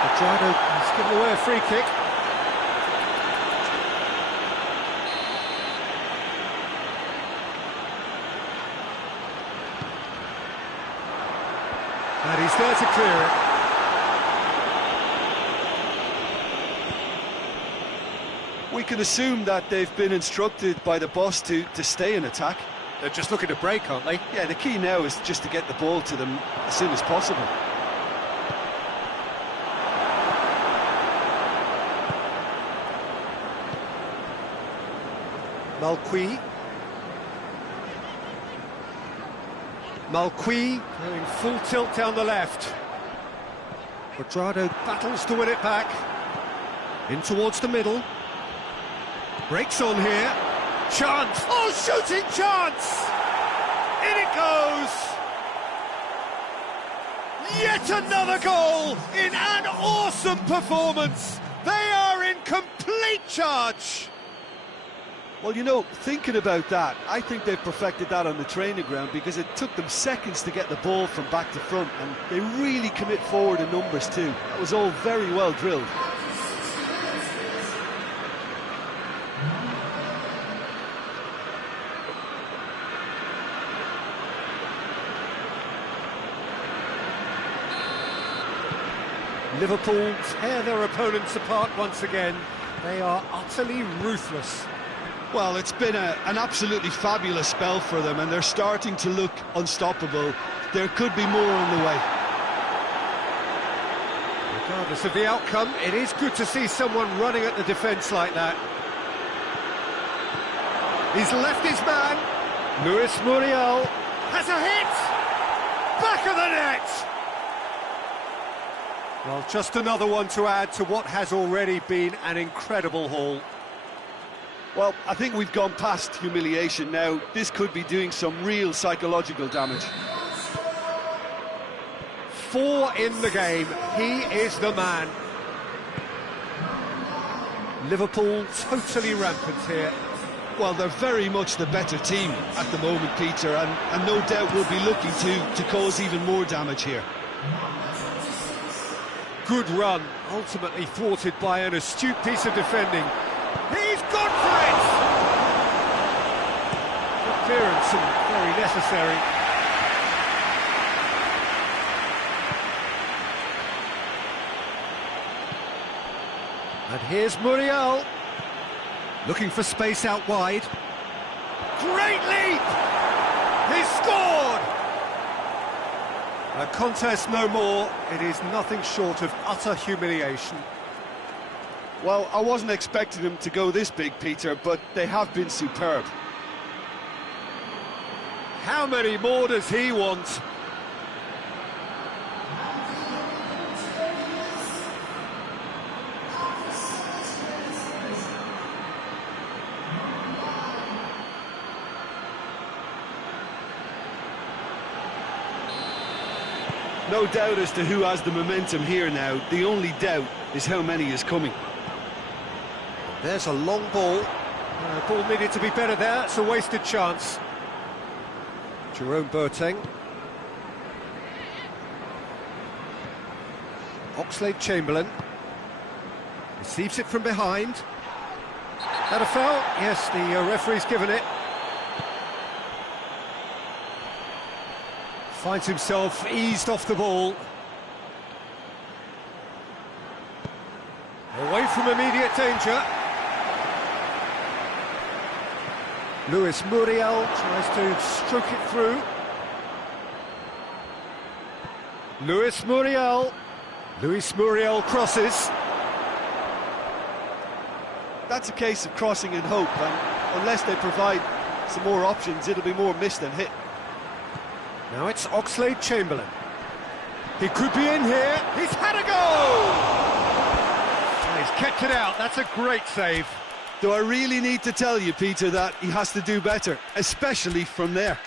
Cuadrado has given away a free kick. And he's there to clear it. We can assume that they've been instructed by the boss to stay in attack. They're just looking to break, aren't they? Yeah, the key now is just to get the ball to them as soon as possible. Malqui going full tilt down the left. Cuadrado battles to win it back. In towards the middle. Breaks on here. Chance. Oh, shooting chance! In it goes! Yet another goal in an awesome performance. They are in complete charge. Well, you know, thinking about that, I think they've perfected that on the training ground because it took them seconds to get the ball from back to front, and they really commit forward in numbers too. That was all very well drilled. Liverpool tear their opponents apart once again. They are utterly ruthless. Well, it's been an absolutely fabulous spell for them, and they're starting to look unstoppable. There could be more on the way. Regardless of the outcome, it is good to see someone running at the defence like that. He's left his man. Luis Muriel has a hit! Back of the net! Well, just another one to add to what has already been an incredible haul. Well, I think we've gone past humiliation now. This could be doing some real psychological damage. 4 in the game. He is the man. Liverpool totally rampant here. Well, they're very much the better team at the moment, Peter, and no doubt will be looking to cause even more damage here. Good run, ultimately thwarted by an astute piece of defending. He's gone for it! Good clearance and very necessary. And here's Muriel, looking for space out wide. Great leap! He's scored! A contest no more. It is nothing short of utter humiliation. Well, I wasn't expecting them to go this big, Peter, but they have been superb. How many more does he want? No doubt as to who has the momentum here now. The only doubt is how many is coming. There's a long ball. Ball needed to be better there. It's a wasted chance. Jerome Boateng. Oxlade-Chamberlain. Receives it from behind. That a foul? Yes, the referee's given it. Finds himself eased off the ball. Away from immediate danger. Luis Muriel tries to stroke it through. Luis Muriel. Luis Muriel crosses. That's a case of crossing in hope, and unless they provide some more options, it'll be more miss than hit. Now it's Oxlade-Chamberlain. He could be in here. He's had a goal! And he's kept it out. That's a great save. Do I really need to tell you, Peter, that he has to do better, especially from there?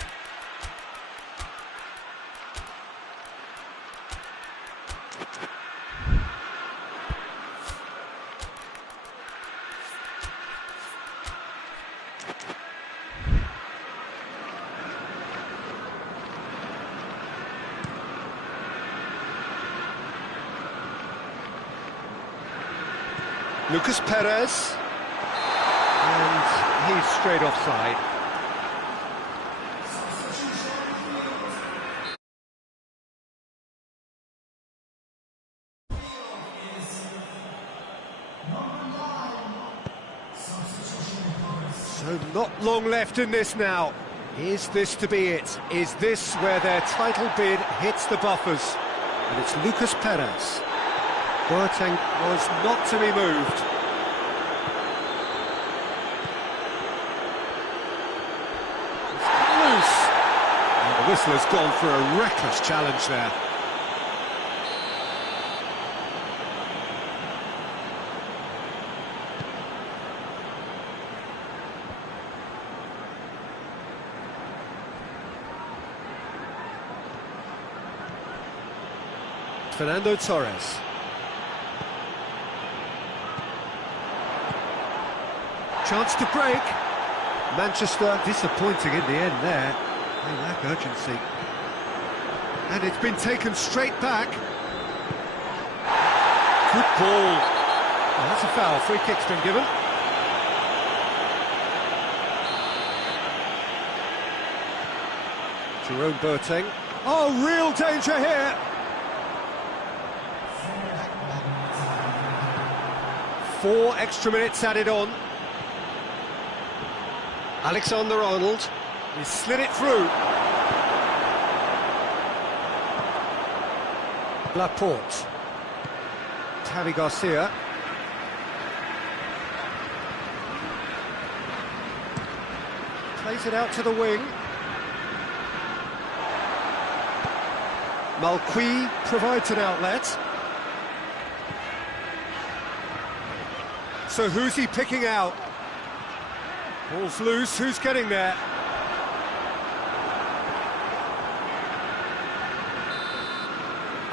Lucas Perez, and he's straight offside. So not long left in this now. Is this to be it? Is this where their title bid hits the buffers? And it's Lucas Perez. Boateng was not to be moved. It's loose. And the whistler's gone for a reckless challenge there. Fernando Torres. Chance to break. Manchester disappointing in the end there. They lack urgency. And it's been taken straight back. Good ball. Oh, that's a foul. Free kick's been given. Jerome Boateng. Oh, real danger here. 4 extra minutes added on. Alexander-Arnold. He slid it through. Laporte. Xavi Garcia. Plays it out to the wing. Malqui provides an outlet. So who's he picking out? Ball's loose, who's getting there?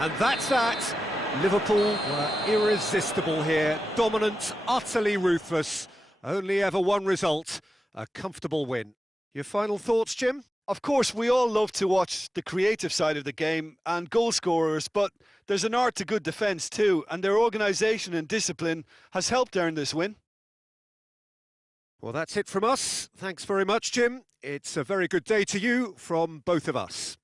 And that's that. Liverpool were irresistible here, dominant, utterly ruthless. Only ever one result, a comfortable win. Your final thoughts, Jim? Of course, we all love to watch the creative side of the game and goal scorers, but there's an art to good defence too, and their organisation and discipline has helped earn this win. Well, that's it from us. Thanks very much, Jim. It's a very good day to you from both of us.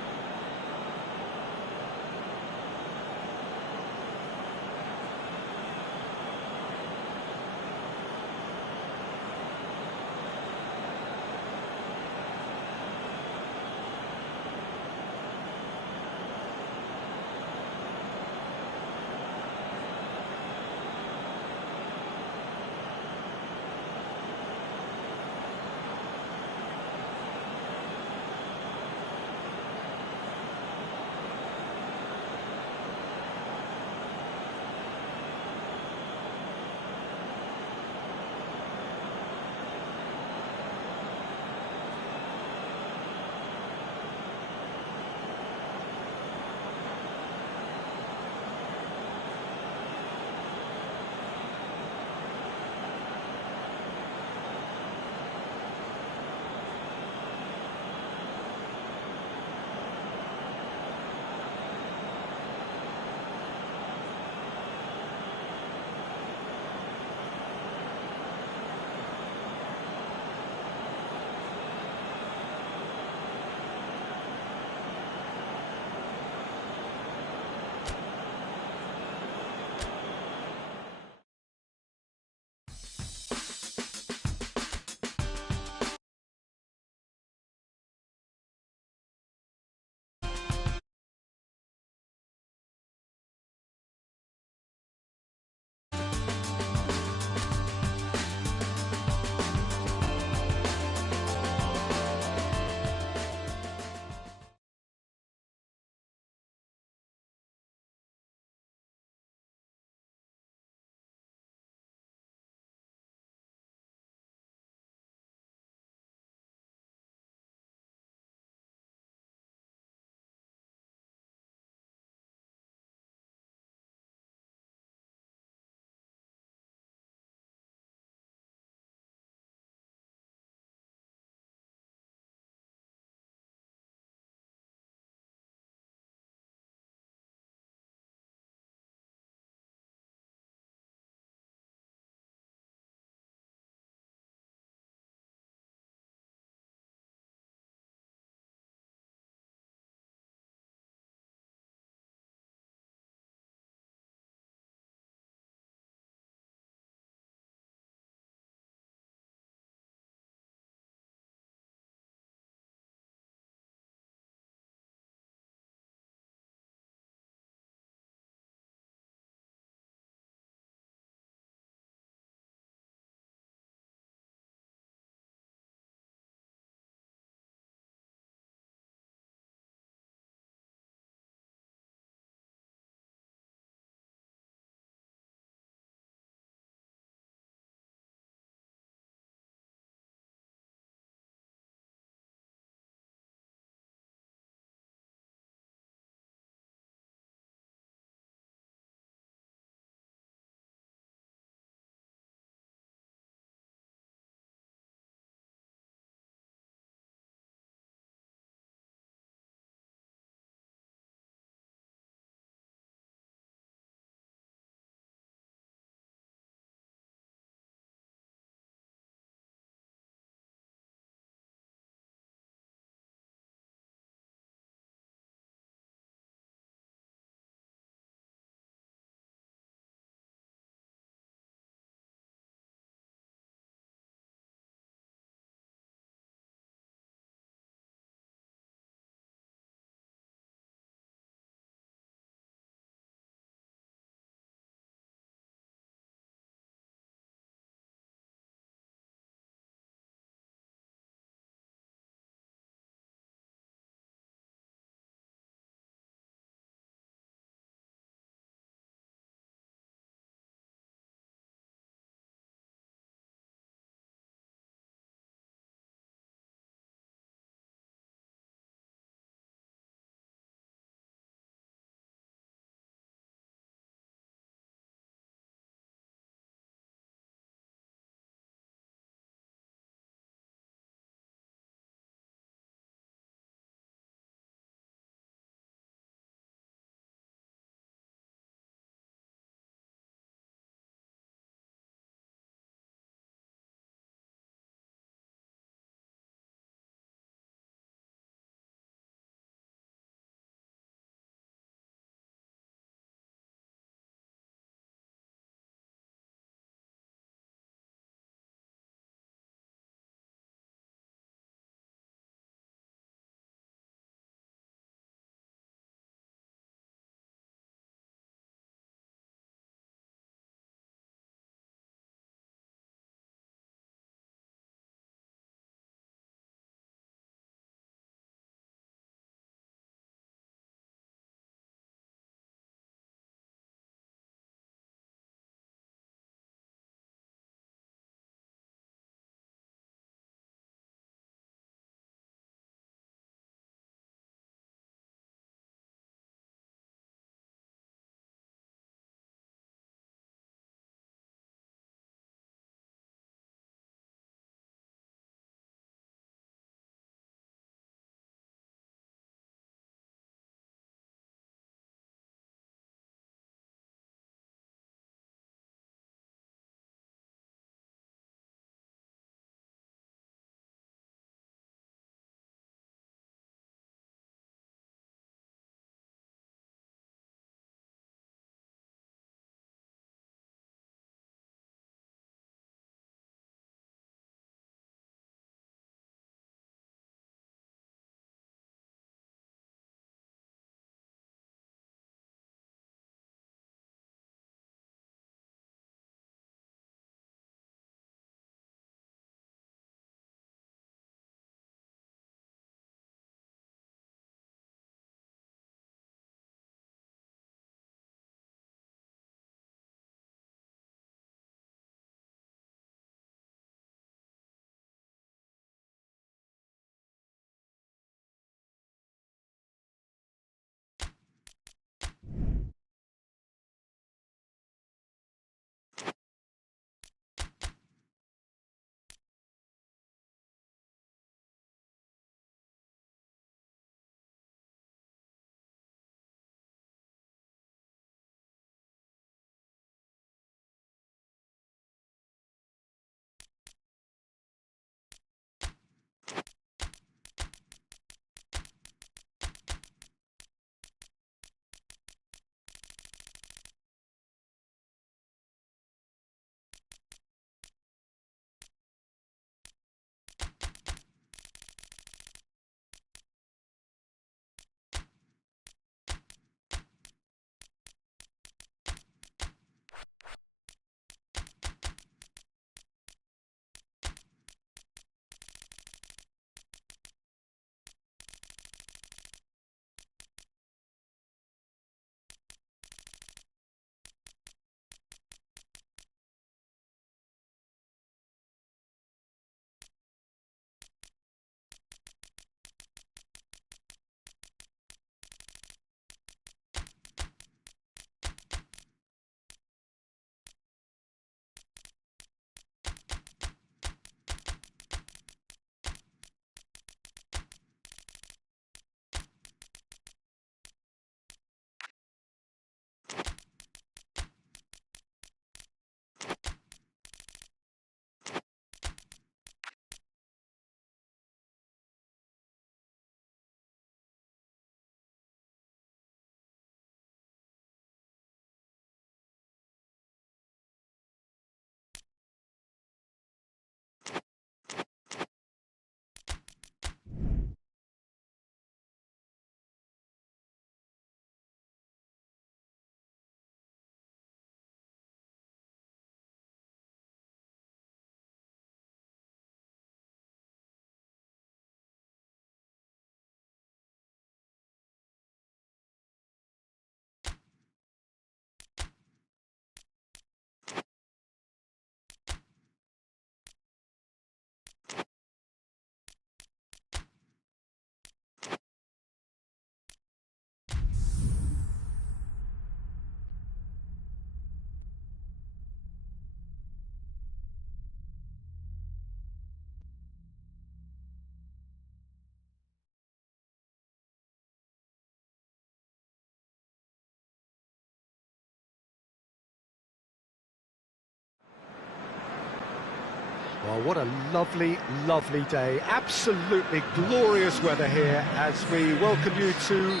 Oh, what a lovely, lovely day. Absolutely glorious weather here as we welcome you to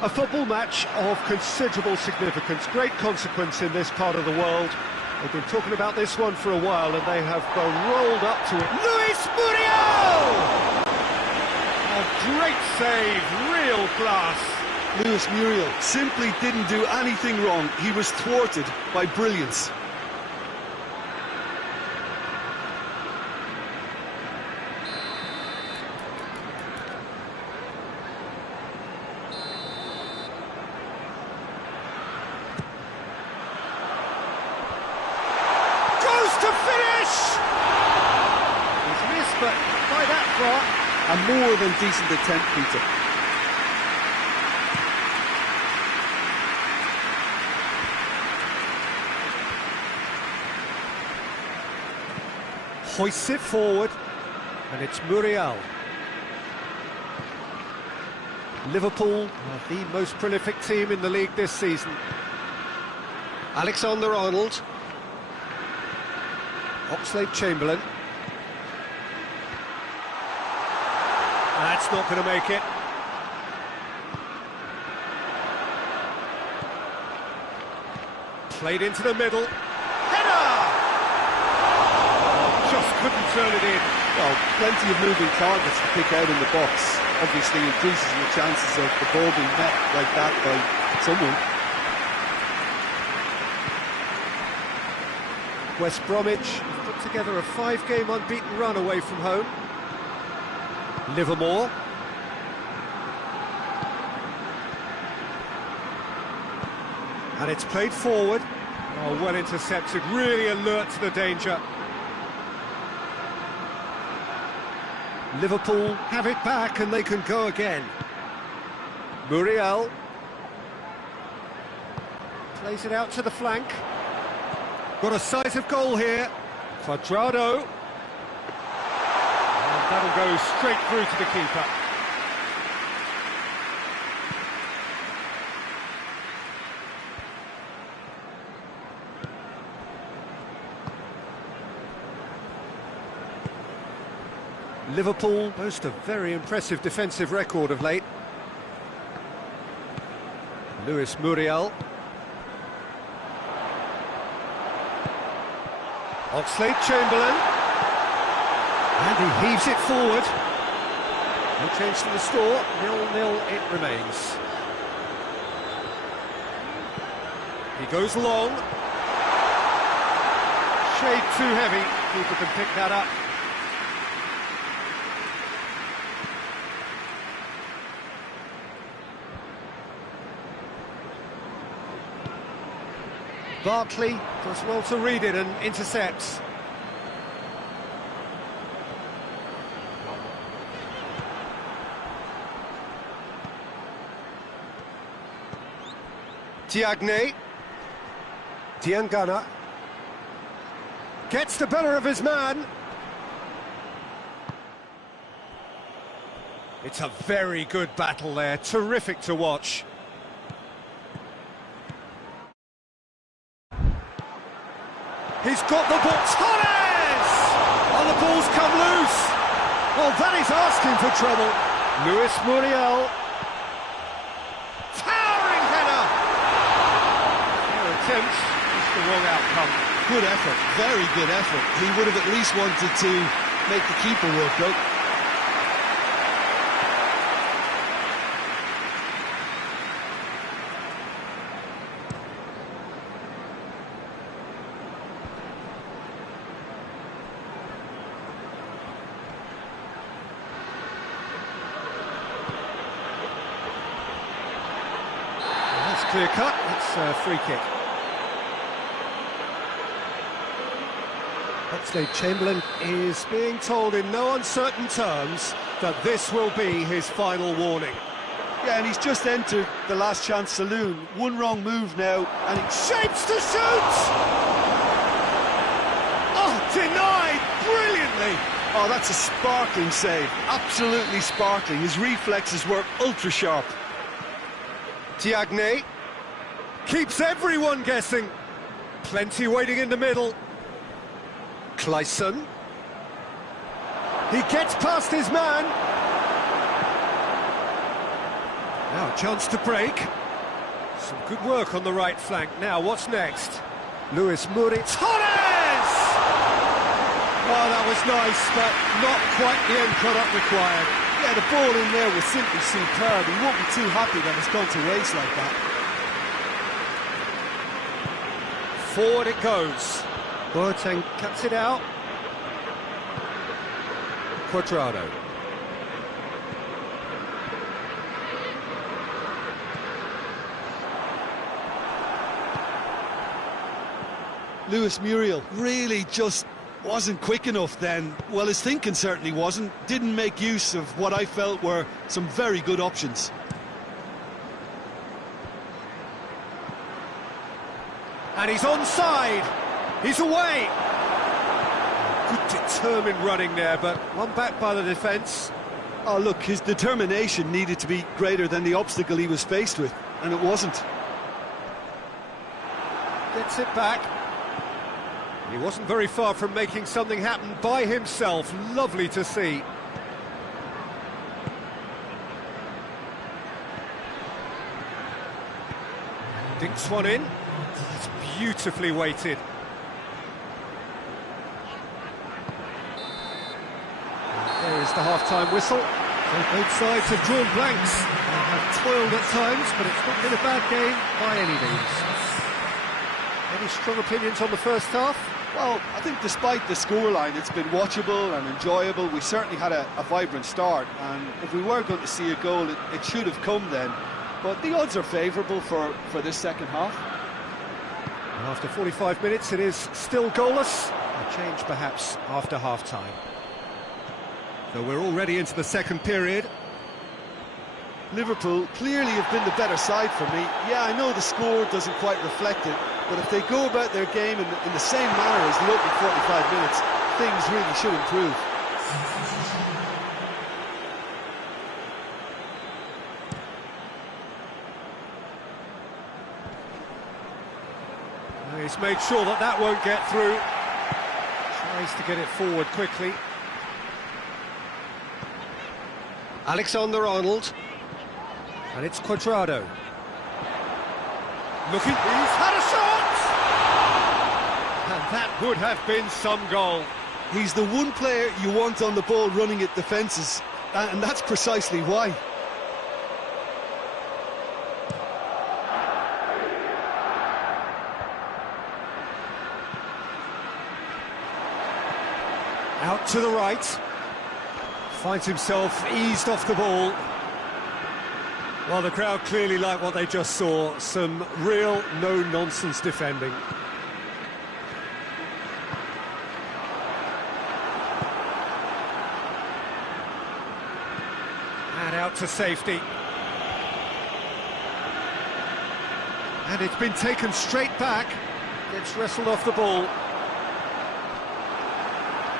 a football match of considerable significance, great consequence in this part of the world. They've been talking about this one for a while and they have rolled up to it. Luis Muriel! A great save, real class. Luis Muriel simply didn't do anything wrong. He was thwarted by brilliance. To finish! He's missed, but by that far. A more than decent attempt, Peter. Hoists it forward, and it's Muriel. Liverpool are the most prolific team in the league this season. Alexander-Arnold. Oxlade-Chamberlain. That's not going to make it. Played into the middle. Header! Just couldn't turn it in. Well, plenty of moving targets to pick out in the box. Obviously increases your chances of the ball being met like that by someone. West Bromwich have put together a 5-game unbeaten run away from home. Livermore. And it's played forward. Oh, well intercepted, really alert to the danger. Liverpool have it back and they can go again. Muriel. Plays it out to the flank. Got a sight of goal here. Quadrado. And that'll go straight through to the keeper. Liverpool boast a very impressive defensive record of late. Luis Muriel. Oxlade-Chamberlain, and he heaves it forward. No change to the score, 0-0 it remains. He goes long. Shade too heavy, keeper can pick that up. Barkley does well to read it and intercepts. Diagne. Diangana. Gets the better of his man. It's a very good battle there, terrific to watch. He's got the ball. Torres! Oh, the ball's come loose. Oh, that is asking for trouble. Luis Muriel. Towering header. Fair attempt, just the wrong outcome. Good effort, very good effort. He would have at least wanted to make the keeper work, though. Clear cut, it's a free kick. Oxlade-Chamberlain is being told in no uncertain terms that this will be his final warning. Yeah, and he's just entered the last chance saloon. One wrong move now, and he Shapes to shoot! Oh, denied brilliantly! Oh, that's a sparkling save, absolutely sparkling. His reflexes were ultra sharp. Diagne keeps everyone guessing. Plenty waiting in the middle. Clayson. He gets past his man. Now a chance to break. Some good work on the right flank. Now what's next? Luis Muri. Torres! Oh, that was nice, but not quite the end product required. Yeah, the ball in there was simply superb. He won't be too happy that it's gone to waste like that. Forward it goes. Boateng cuts it out. Cuadrado. Luis Muriel really just wasn't quick enough then. Well, his thinking certainly wasn't. Didn't make use of what I felt were some very good options. And he's onside. He's away. Good determined running there, but one back by the defence. Oh, look, his determination needed to be greater than the obstacle he was faced with, and it wasn't. Gets it back. He wasn't very far from making something happen by himself. Lovely to see. Dinks one in. It's beautifully weighted. There is the half-time whistle. So both sides have drawn blanks. They have toiled at times, but it's not been a bad game by any means. Any strong opinions on the first half? Well, I think despite the scoreline, it's been watchable and enjoyable. We certainly had a vibrant start, and if we were going to see a goal, it should have come then. But the odds are favourable for this second half. And after 45 minutes, it is still goalless. A change perhaps after half-time. So we're already into the second period. Liverpool clearly have been the better side for me. Yeah, I know the score doesn't quite reflect it, but if they go about their game in the same manner as the opening 45 minutes, things really should improve. He's made sure that that won't get through. Tries to get it forward quickly. Alexander-Arnold. And it's Cuadrado. Looking, he's had a shot! And that would have been some goal. He's the one player you want on the ball running at defences, and that's precisely why. Out to the right. Finds himself eased off the ball. Well, the crowd clearly like what they just saw. Some real no-nonsense defending. And out to safety. And it's been taken straight back. Gets wrestled off the ball.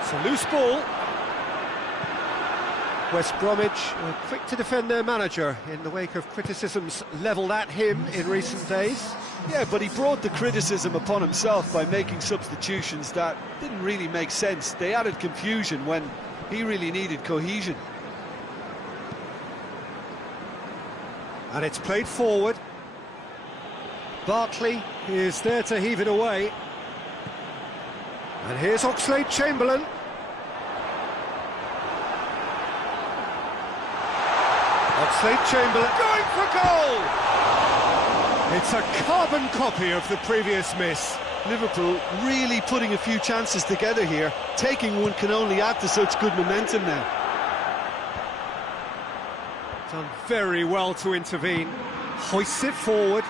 It's a loose ball. West Bromwich were quick to defend their manager in the wake of criticisms levelled at him in recent days. Yeah, but he brought the criticism upon himself by making substitutions that didn't really make sense. They added confusion when he really needed cohesion. And it's played forward. Barkley is there to heave it away. And here's Oxlade-Chamberlain. Oxlade-Chamberlain going for goal! It's a carbon copy of the previous miss. Liverpool really putting a few chances together here. Taking one can only add to such good momentum now. Done very well to intervene. Hoists it forward.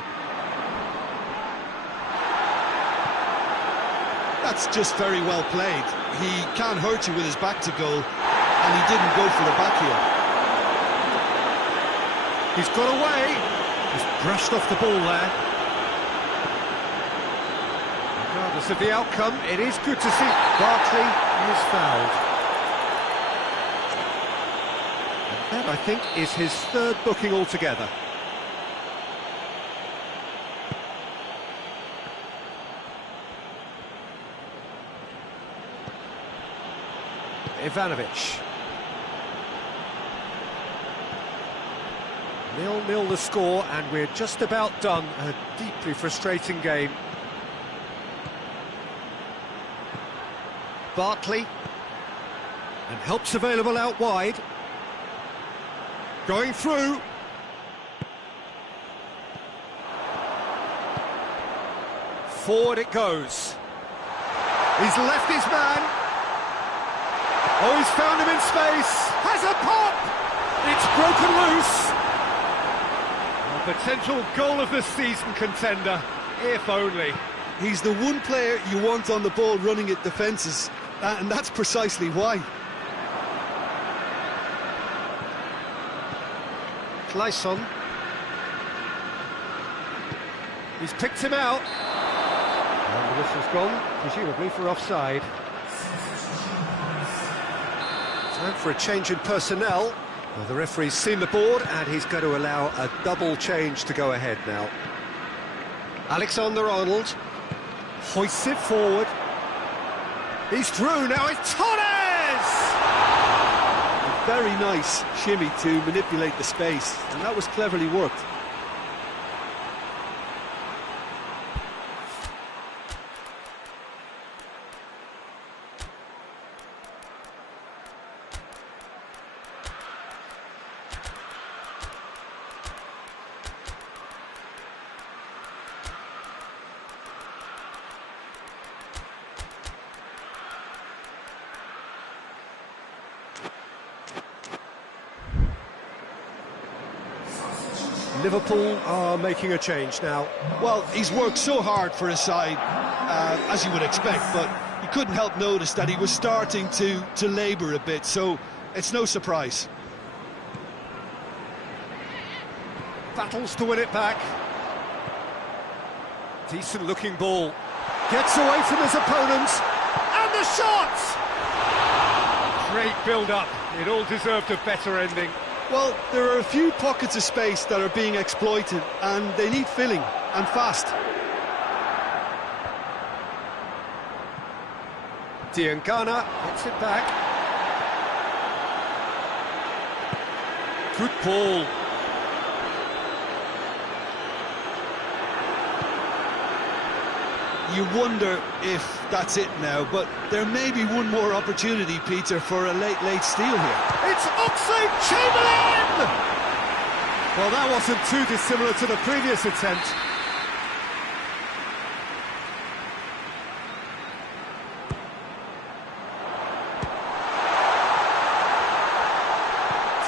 That's just very well played. He can't hurt you with his back to goal, and he didn't go for the back heel. He's got away. He's brushed off the ball there. Regardless of the outcome, it is good to see Barkley is fouled. And that, I think, is his third booking altogether. Ivanovic. 0-0 the score, and we're just about done. A deeply frustrating game. Bartley. And help's available out wide. Going through. Forward it goes. He's left his man. Oh, he's found him in space. Has a pop. It's broken loose. A potential goal of the season contender, if only. He's the one player you want on the ball running at defences, and that's precisely why. Clayson. He's picked him out. And the whistle's gone, presumably for offside. Time for a change in personnel. Well, the referee's seen the board and he's going to allow a double change to go ahead now. Alexander-Arnold hoists it forward. He's through, now it's Torres! Very nice shimmy to manipulate the space, and that was cleverly worked. Liverpool are making a change now. Well, he's worked so hard for his side, as you would expect, but you couldn't help notice that he was starting to labour a bit, so it's no surprise. Battles to win it back. Decent looking ball. Gets away from his opponents. And the shot! Great build-up. It all deserved a better ending. Well, there are a few pockets of space that are being exploited, and they need filling, and fast. Diangana gets it back. Good ball. You wonder if that's it now, but there may be one more opportunity, Peter, for a late steal here. It's Oxlade-Chamberlain! Well, that wasn't too dissimilar to the previous attempt.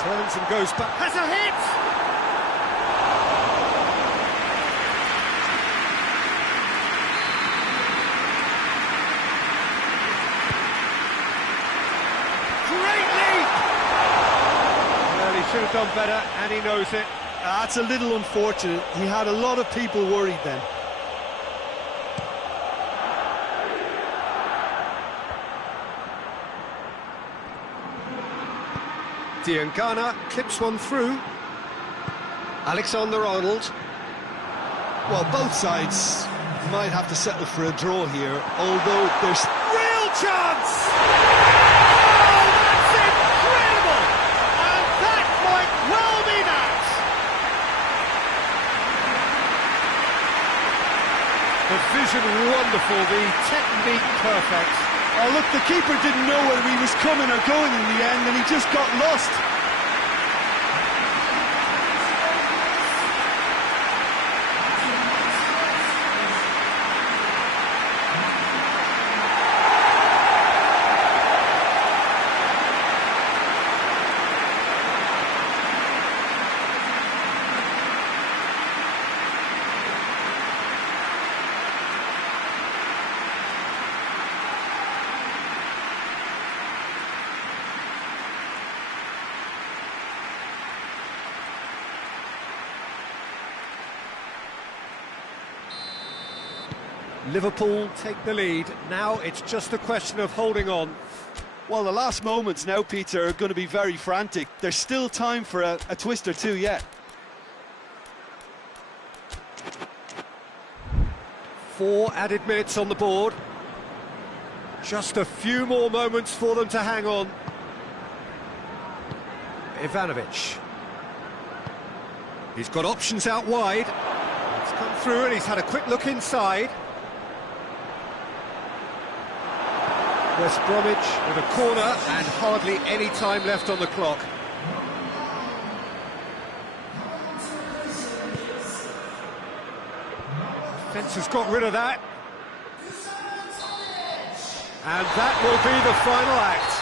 Turns and goes back. Has a hit! Should have done better, and he knows it. That's a little unfortunate. He had a lot of people worried then. Diangana clips one through. Alexander-Arnold. Well, both sides might have to settle for a draw here, although there's real chance! The vision wonderful, the technique perfect. Oh look, the keeper didn't know whether he was coming or going in the end, and he just got lost. Liverpool take the lead. Now it's just a question of holding on. Well, the last moments now, Peter, are going to be very frantic. There's still time for a twist or two yet. 4 added minutes on the board. Just a few more moments for them to hang on. Ivanovic. He's got options out wide. It's come through and he's had a quick look inside. West Bromwich with a corner and hardly any time left on the clock. Fence has got rid of that. And that will be the final act.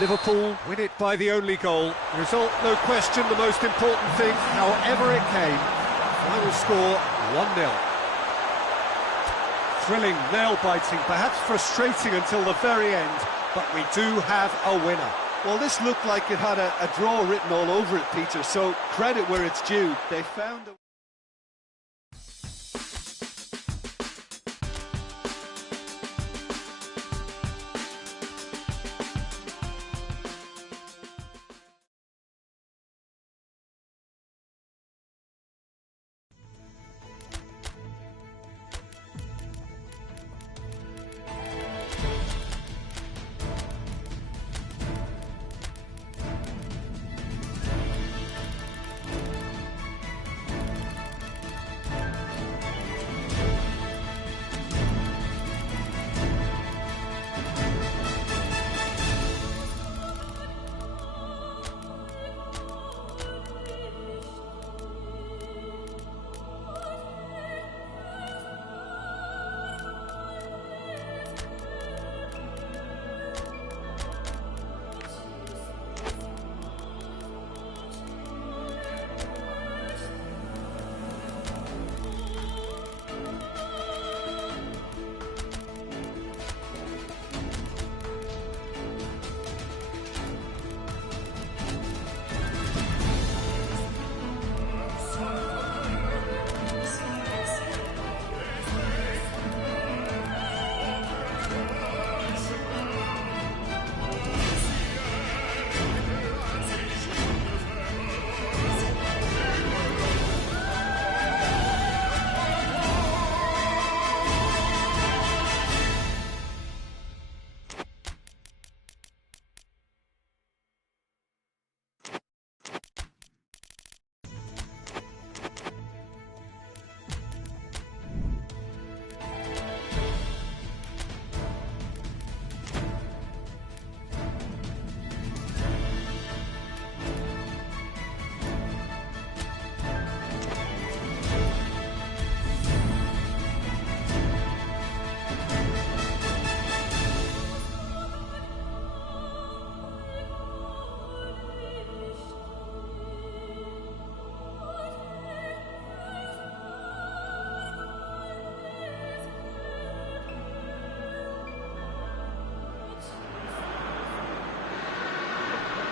Liverpool win it by the only goal. Result, no question, the most important thing, however it came. Final score, 1-0. Thrilling, nail-biting, perhaps frustrating until the very end, but we do have a winner. Well, this looked like it had a draw written all over it, Peter, so credit where it's due. They found a...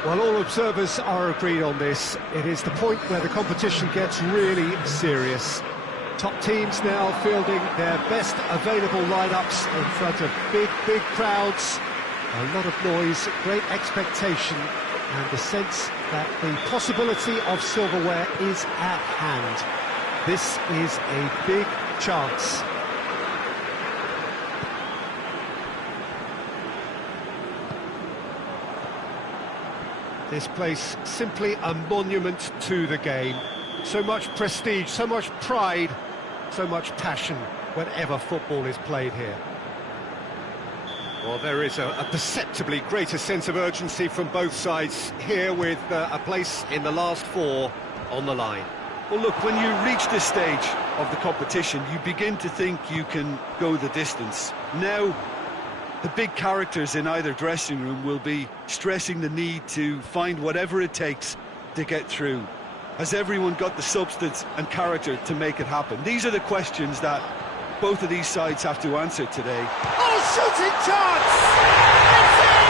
Well, all observers are agreed on this. It is the point where the competition gets really serious. Top teams now fielding their best available lineups in front of big crowds. A lot of noise, great expectation, and the sense that the possibility of silverware is at hand. This is a big chance. This place simply a monument to the game. So much prestige, so much pride, so much passion whenever football is played here. Well, there is a perceptibly greater sense of urgency from both sides here with a place in the last four on the line. Well, look, when you reach this stage of the competition, you begin to think you can go the distance. Now, the big characters in either dressing room will be stressing the need to find whatever it takes to get through. Has everyone got the substance and character to make it happen? These are the questions that both of these sides have to answer today. Oh, shooting chance! It's in!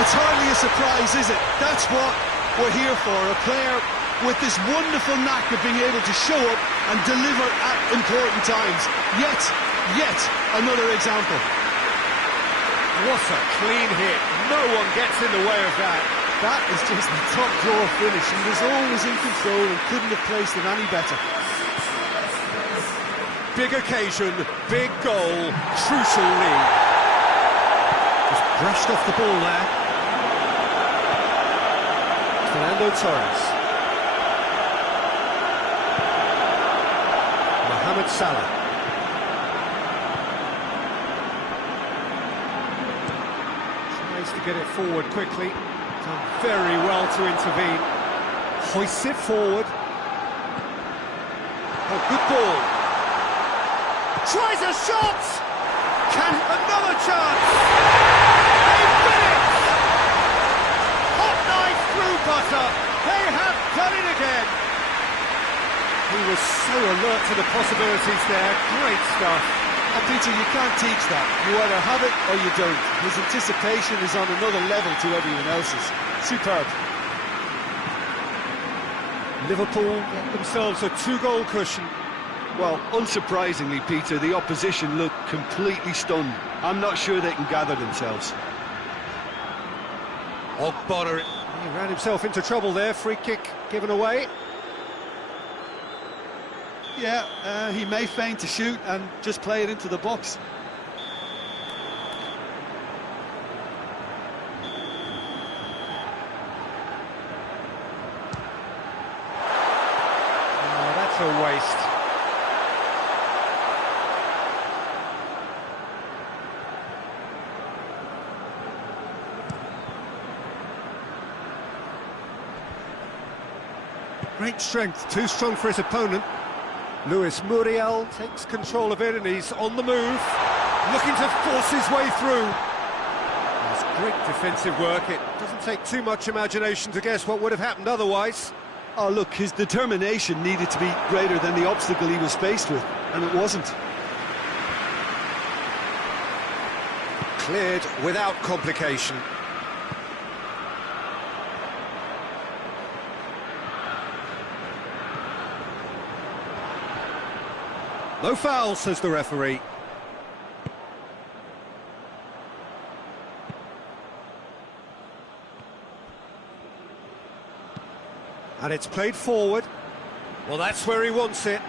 It's hardly a surprise, is it? That's what we're here for, a player with this wonderful knack of being able to show up and deliver at important times. Yet another example. What a clean hit. No one gets in the way of that. That is just the top drawer finish. He was always in control and couldn't have placed it any better. Big occasion, big goal, crucial lead. Just brushed off the ball there. Fernando Torres. Mohamed Salah. Tries to get it forward quickly. Done very well to intervene. Hoists it forward. Oh, good ball. Tries a shot! Can another chance! They've done it! Hot knife through butter. They have done it again. He was so alert to the possibilities there. Great stuff. And Peter, you can't teach that. You either have it or you don't. His anticipation is on another level to everyone else's. Superb. Liverpool get themselves a 2-goal cushion. Well, unsurprisingly, Peter, the opposition look completely stunned. I'm not sure they can gather themselves. Ogbonna, he ran himself into trouble there. Free kick given away. Yeah, he may feign to shoot and just play it into the box. Oh, that's a waste. Great strength, too strong for his opponent. Luis Muriel takes control of it and he's on the move, looking to force his way through. It's great defensive work. It doesn't take too much imagination to guess what would have happened otherwise. Oh, look, his determination needed to be greater than the obstacle he was faced with, and it wasn't. Cleared without complication. No foul, says the referee. And it's played forward. Well, that's where he wants it.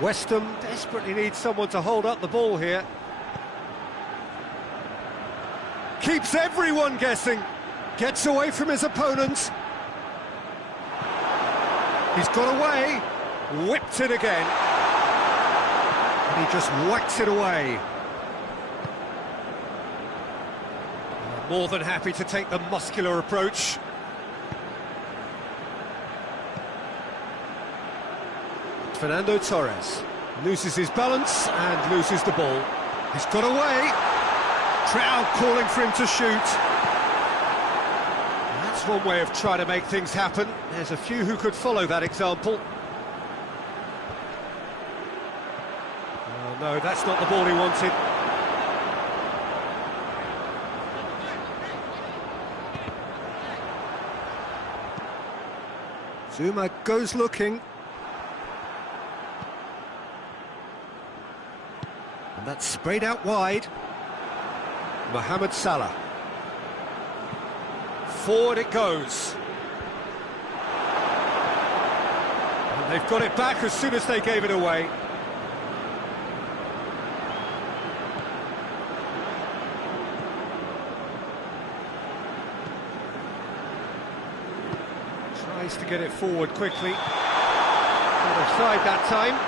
West Ham desperately needs someone to hold up the ball here. Keeps everyone guessing. Gets away from his opponent. He's got away. Whipped it again. And he just whacks it away. More than happy to take the muscular approach. Fernando Torres loses his balance and loses the ball. He's got away. Crowd calling for him to shoot. That's one way of trying to make things happen. There's a few who could follow that example. Oh no, that's not the ball he wanted. Zuma goes looking. And that's sprayed out wide. Mohamed Salah. Forward it goes. And they've got it back as soon as they gave it away. Tries to get it forward quickly. Not offside that time.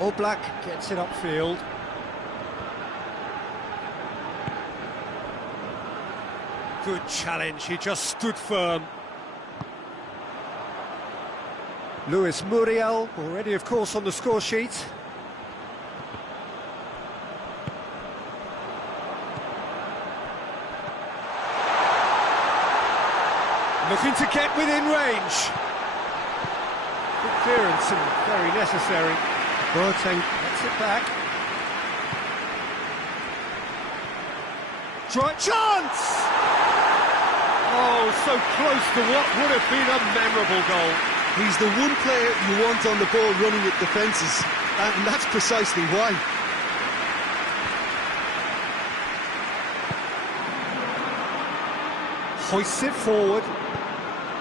Oblak gets it upfield. Good challenge, he just stood firm. Luis Muriel, already of course on the score sheet. Looking to get within range. Good clearance and very necessary. Boateng gets it back. Try chance! Oh, so close to what would have been a memorable goal. He's the one player you want on the ball running at defences, and that's precisely why. Hoists it forward.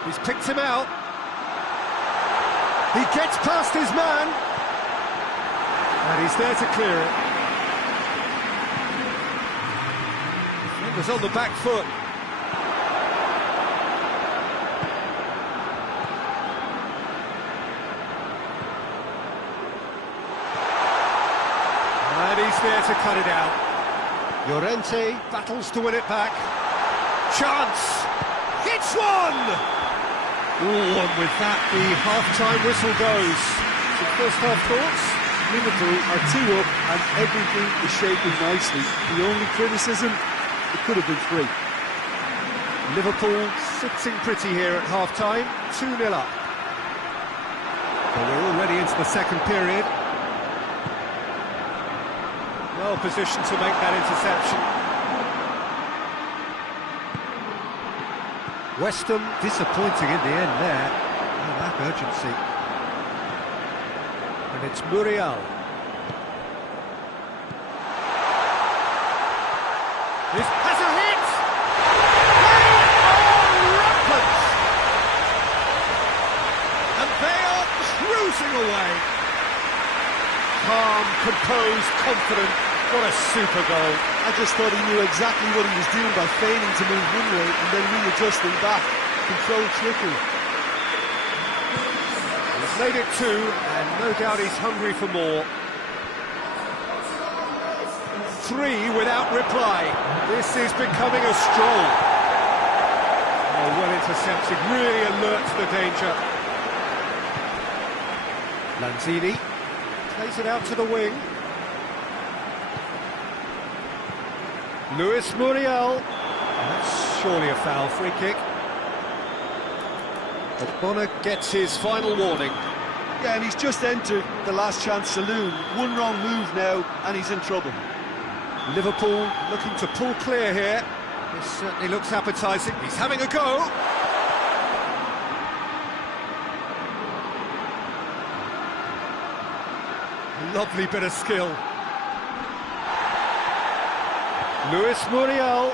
He's picked him out. He gets past his man. And he's there to clear it. Defender's on the back foot. And he's there to cut it out. Llorente battles to win it back. Chance! Hits one! Ooh, and with that, the half-time whistle goes. Some first-half thoughts? Liverpool are 2 up and everything is shaping nicely. The only criticism, it could have been 3. Liverpool sitting pretty here at half-time, 2-0 up. But we're already into the second period. Well positioned to make that interception. West Ham disappointing in the end there. Oh, lack urgency. And it's Muriel. This has a hit! They are rampant! And they are cruising away. Calm, composed, confident. What a super goal. I just thought he knew exactly what he was doing by feigning to move one way and then readjusting back. Controlled trickery. He's made it 2, and no doubt he's hungry for more. 3 without reply. This is becoming a stroll. Oh, well intercepted, really alert to the danger. Lanzini plays it out to the wing. Luis Muriel. That's surely a foul, free kick. But Bonner gets his final warning. Yeah, and he's just entered the last chance saloon. One wrong move now, and he's in trouble. Liverpool looking to pull clear here. This certainly looks appetising. He's having a go. Lovely bit of skill. Luis Muriel.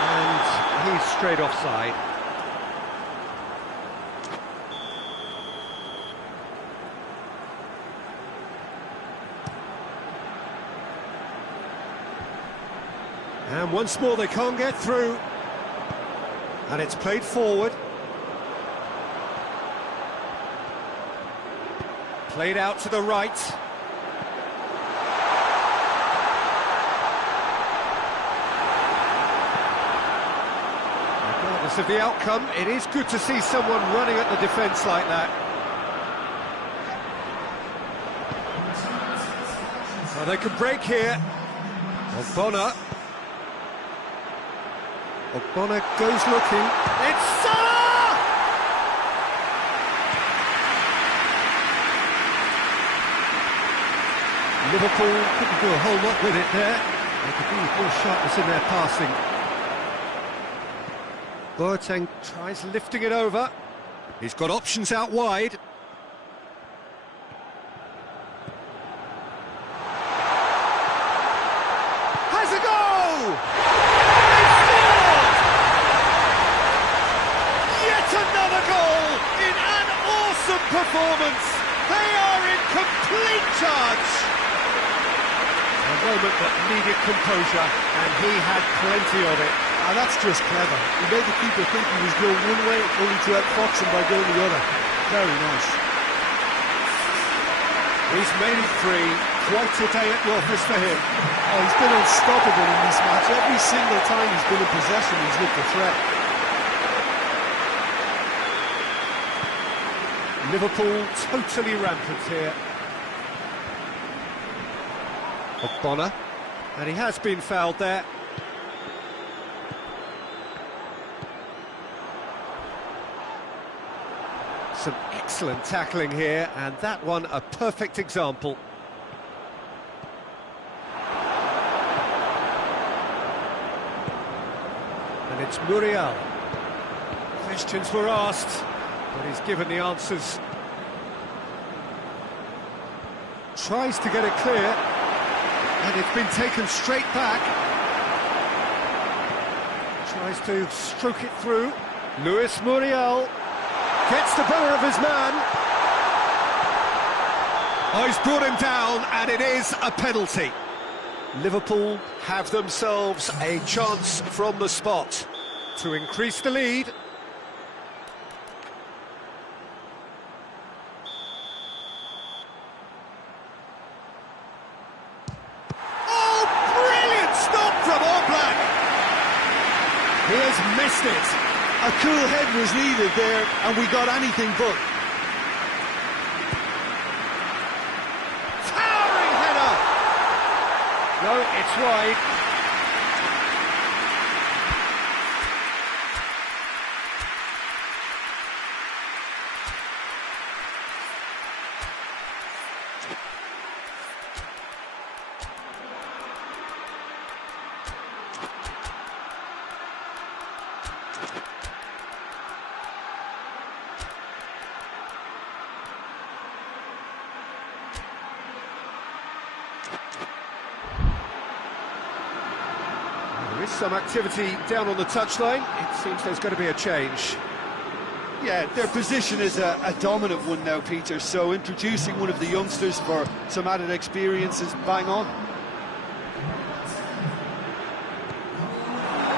And he's straight offside. And once more they can't get through. And it's played forward. Played out to the right. Regardless of the outcome, it is good to see someone running at the defence like that. Well, they could break here. Bonner. Bonner goes looking. It's Salah! Liverpool couldn't do a whole lot with it there. They could do with more sharpness in their passing. Boateng tries lifting it over. He's got options out wide. Has a goal! Another goal in an awesome performance. They are in complete charge. A moment that needed composure, and he had plenty of it. Ah, that's just clever. He made the keeper think he was going one way, only to outfox him by going the other. Very nice. He's made it 3. Quite a day at the office for him. Oh, he's been unstoppable in this match. Every single time he's been in possession, he's looked a threat. Liverpool totally rampant here. Bonner, and he has been fouled there. Some excellent tackling here, and that one a perfect example. And it's Muriel. Questions were asked, but he's given the answers. Tries to get it clear, and it's been taken straight back. Tries to stroke it through. Luis Muriel. Gets the better of his man. Oh, he's brought him down, and it is a penalty. Liverpool have themselves a chance from the spot to increase the lead. Oh, brilliant stop from Oblak! He has missed it. A cool head was needed there, and we got anything but. Towering header! No, it's wide. There is some activity down on the touchline. It seems there's going to be a change. Yeah, their position is a dominant one now, Peter, so introducing one of the youngsters for some added experience is bang on.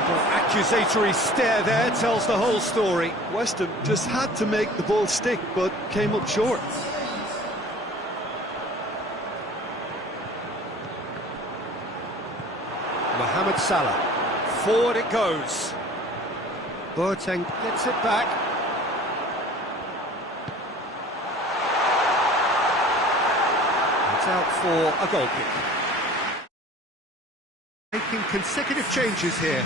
The accusatory stare there tells the whole story. West Ham just had to make the ball stick, but came up short. Mohamed Salah. Forward it goes. Boateng gets it back. It's out for a goal kick. Making consecutive changes here.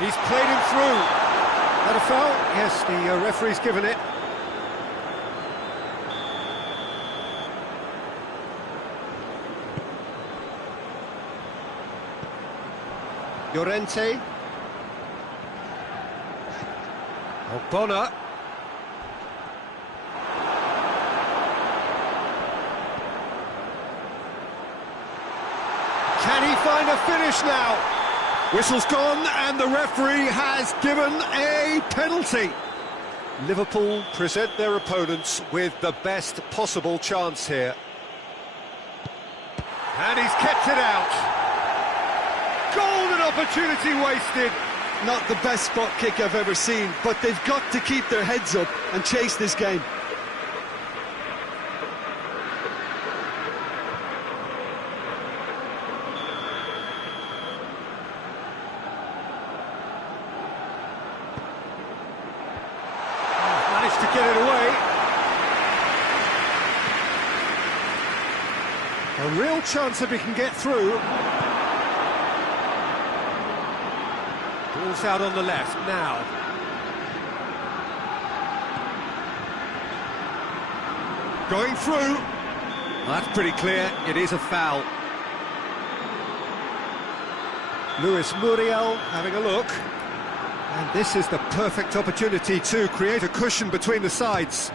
He's played him through. That a foul? Yes, the referee's given it. Llorente. Ogbonna. Can he find a finish now? Whistle's gone, and the referee has given a penalty. Liverpool present their opponents with the best possible chance here. And he's kept it out. Golden opportunity wasted. Not the best spot kick I've ever seen, but they've got to keep their heads up and chase this game. Managed to get it away. A real chance if he can get through. Ball's out on the left now. Going through. That's pretty clear. It is a foul. Luis Muriel having a look. And this is the perfect opportunity to create a cushion between the sides. It's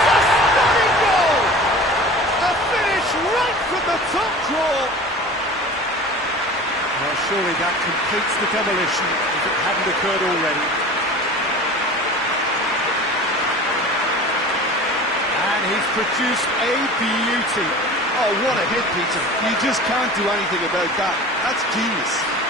a stunning goal! A finish right from the top draw. Well, surely that completes the demolition if it hadn't occurred already. And he's produced a beauty. Oh, what a hit, Peter. You just can't do anything about that. That's genius.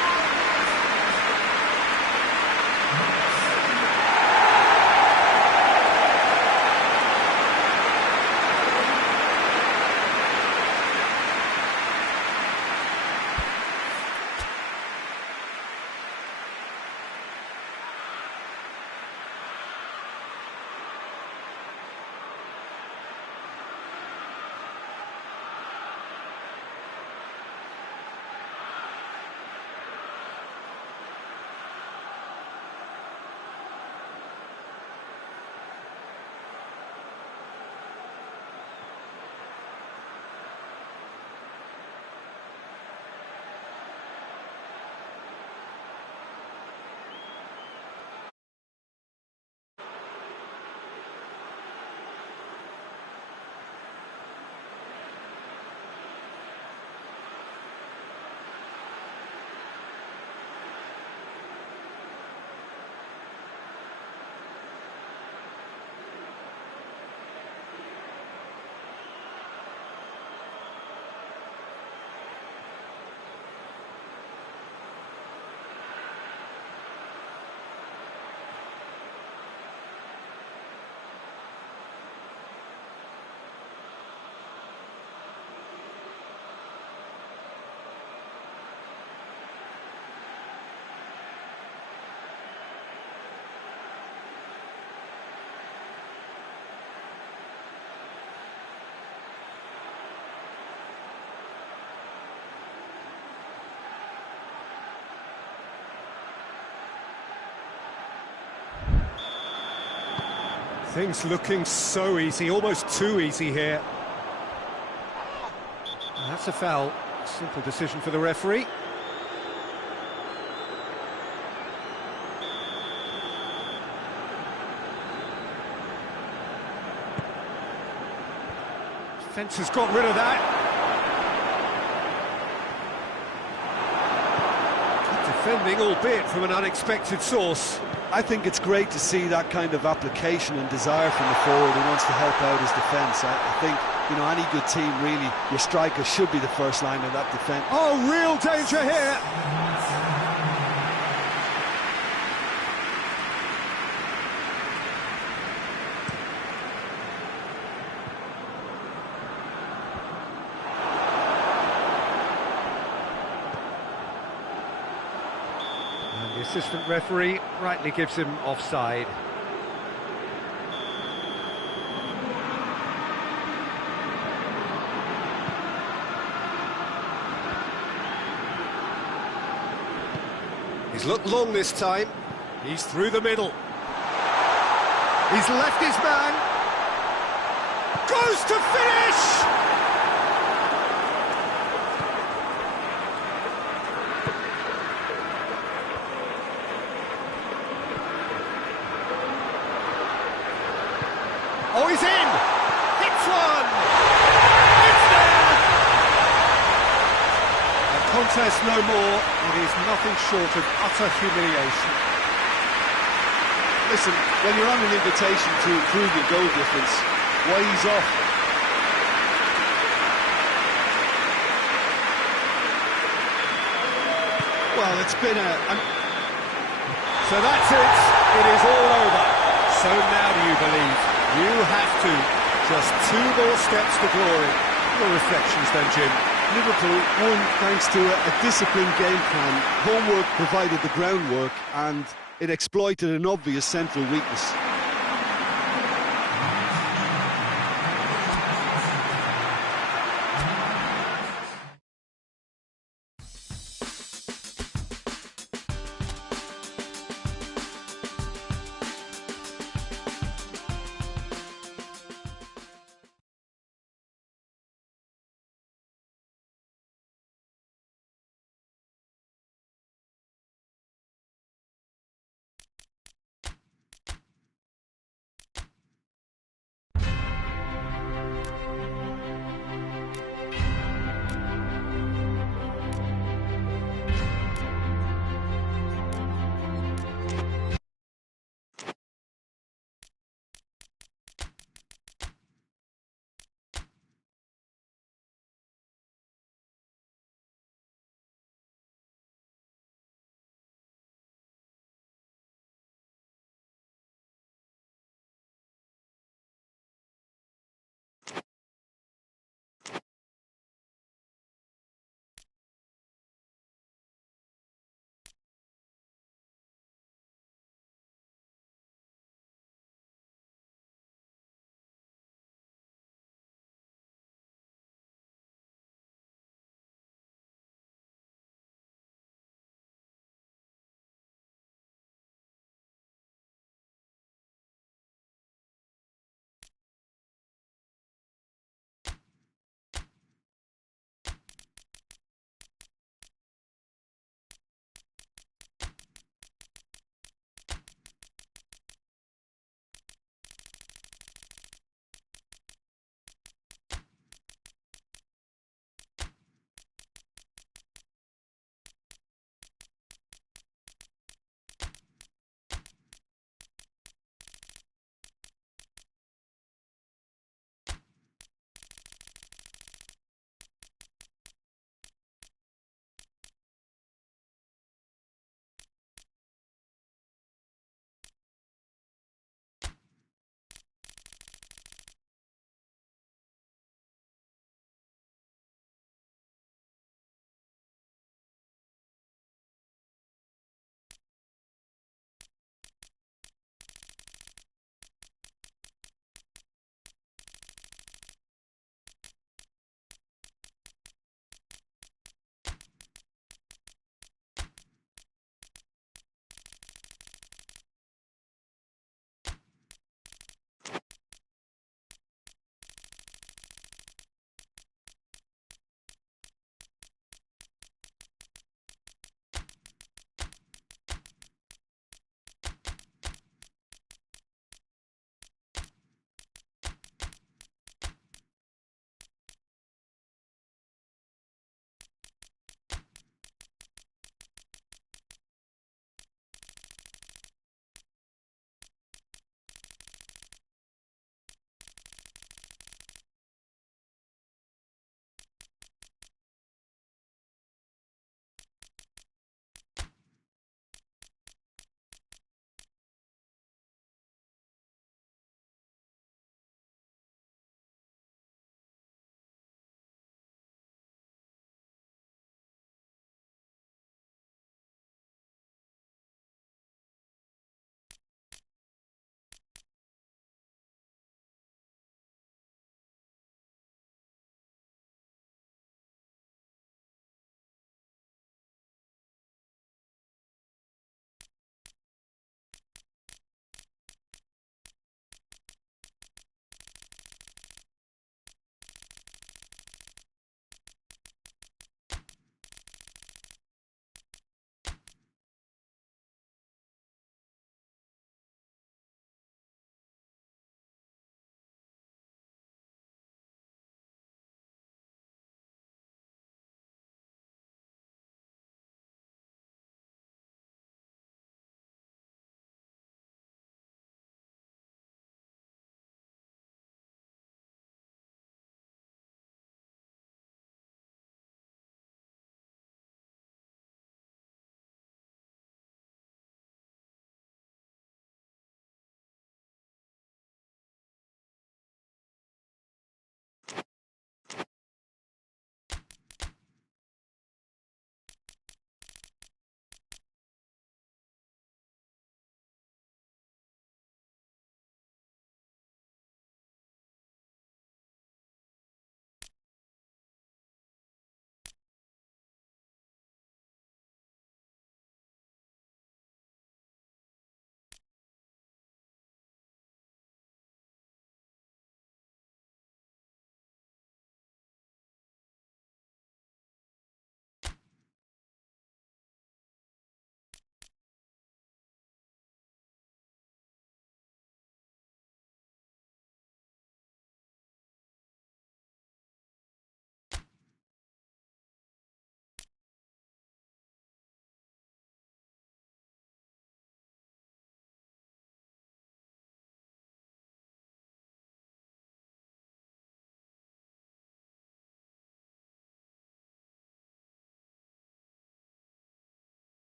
Things looking so easy, almost too easy here. And that's a foul. Simple decision for the referee. Defence has got rid of that. Good defending, albeit from an unexpected source. I think it's great to see that kind of application and desire from the forward who wants to help out his defence. I think, you know, any good team, really, your striker should be the first line of that defence. Oh, real danger here! And the assistant referee rightly gives him offside. He's looked long this time. He's through the middle. He's left his man. Goes to finish! Oh, he's in! Hits one! It's there! A contest no more. It is nothing short of utter humiliation. Listen, when you're on an invitation to improve your goal difference, why ease off? Well, it's been So that's it. It is all over. So now do you believe? You have to. Just 2 more steps to glory. Your reflections then, Jim? Liverpool won thanks to a disciplined game plan. Homework provided the groundwork and it exploited an obvious central weakness.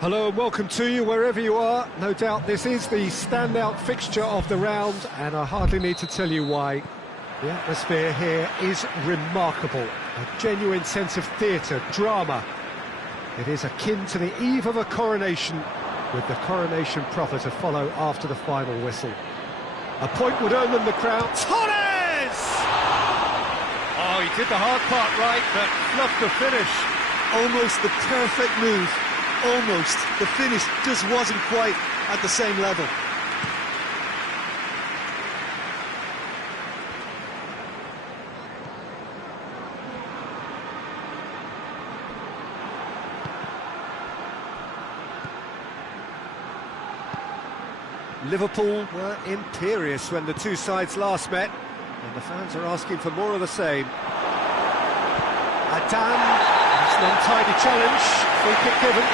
Hello and welcome to you wherever you are. No doubt this is the standout fixture of the round, and I hardly need to tell you why. The atmosphere here is remarkable. A genuine sense of theatre, drama. It is akin to the eve of a coronation, with the coronation proper to follow after the final whistle. A point would earn them the crown. Torres! Oh, he did the hard part right, but fluffed the finish. Almost the perfect move. Almost. The finish just wasn't quite at the same level. Liverpool were imperious when the two sides last met, and the fans are asking for more of the same. Adam, it's an untidy challenge, free kick given.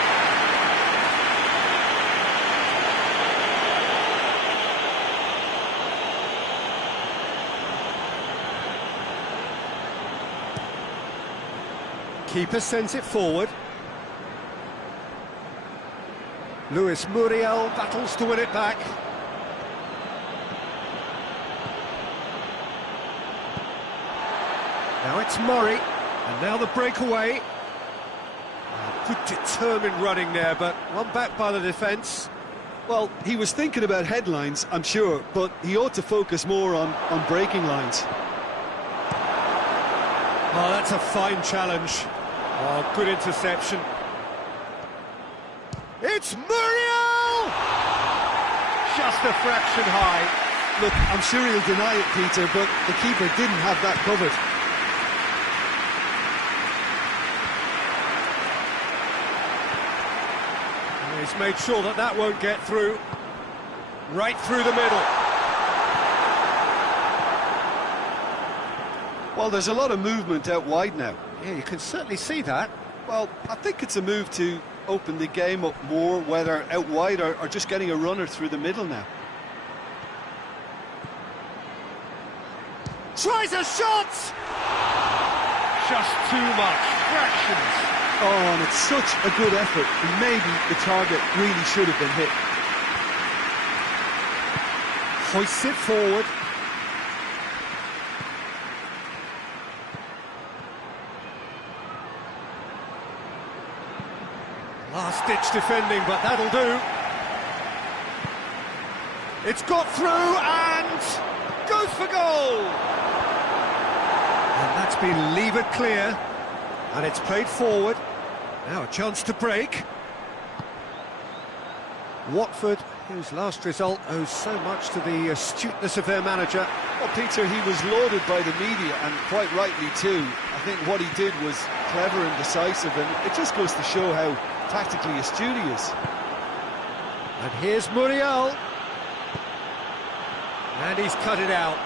Keeper sends it forward. Luis Muriel battles to win it back. Now it's Murray, and now the breakaway. Good determined running there, but one back by the defence. Well, he was thinking about headlines, I'm sure, but he ought to focus more on breaking lines. Oh, that's a fine challenge. Oh, good interception. It's Muriel! Just a fraction high. Look, I'm sure he'll deny it, Peter, but the keeper didn't have that covered. And he's made sure that that won't get through. Right through the middle. Well, there's a lot of movement out wide now. Yeah, you can certainly see that. Well, I think it's a move to open the game up more, whether out wide or just getting a runner through the middle now. Tries a shot! Just too much, fractions. Oh, and it's such a good effort, and maybe the target really should have been hit. Hoists it forward. Last-ditch defending, but that'll do. It's got through and goes for goal. And that's been levered clear, and it's played forward. Now a chance to break. Watford, whose last result owes so much to the astuteness of their manager. Well, Peter, he was lauded by the media, and quite rightly too. I think what he did was clever and decisive, and it just goes to show how tactically astute he is. And here's Muriel. And he's cut it out.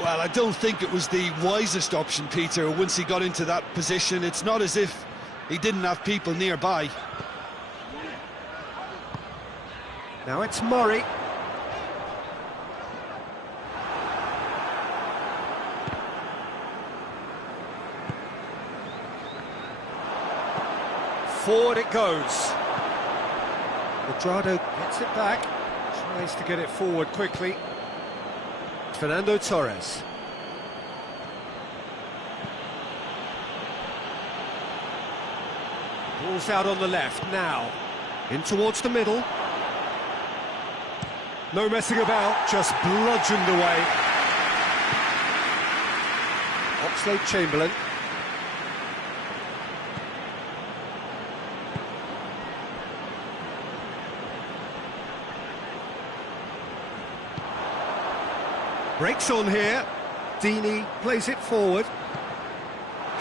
Well, I don't think it was the wisest option, Peter, once he got into that position. It's not as if he didn't have people nearby. Now it's Murray. Forward it goes. Quadrado gets it back, tries to get it forward quickly. Fernando Torres. Ball's out on the left now. In towards the middle. No messing about, just bludgeoned away. Oxlade-Chamberlain. Breaks on here. Deeney plays it forward.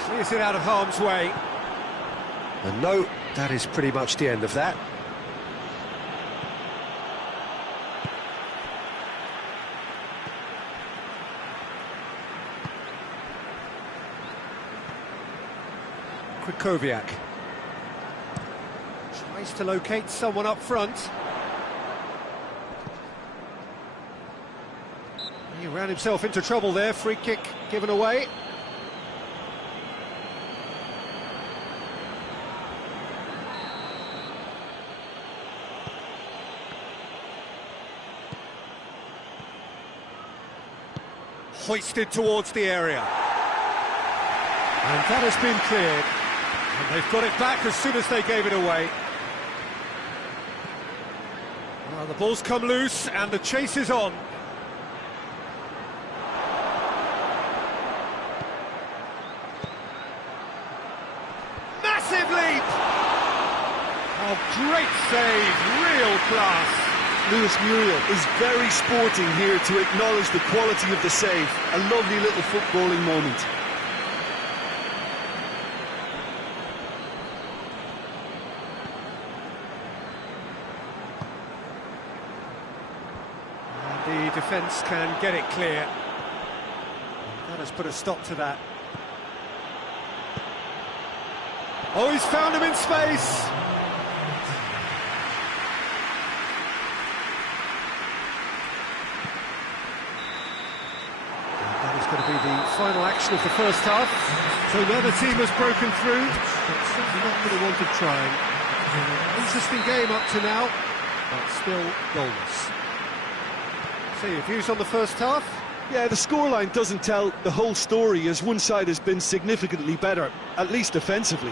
Clears it out of harm's way. And no, that is pretty much the end of that. Krychowiak tries to locate someone up front. He ran himself into trouble there. Free kick given away. hoisted towards the area. And that has been cleared. And they've got it back as soon as they gave it away. Well, the ball's come loose and the chase is on. Massive leap! Oh, great save, real class. Lewis Muriel is very sporting here to acknowledge the quality of the save. A lovely little footballing moment. And the defence can get it clear. That has put a stop to that. Oh, he's found him in space! Going to be the final action of the first half. So neither team has broken through, but certainly not for the want of trying. Interesting game up to now, but still goalless. So your views on the first half? Yeah, the scoreline doesn't tell the whole story, as one side has been significantly better, at least offensively.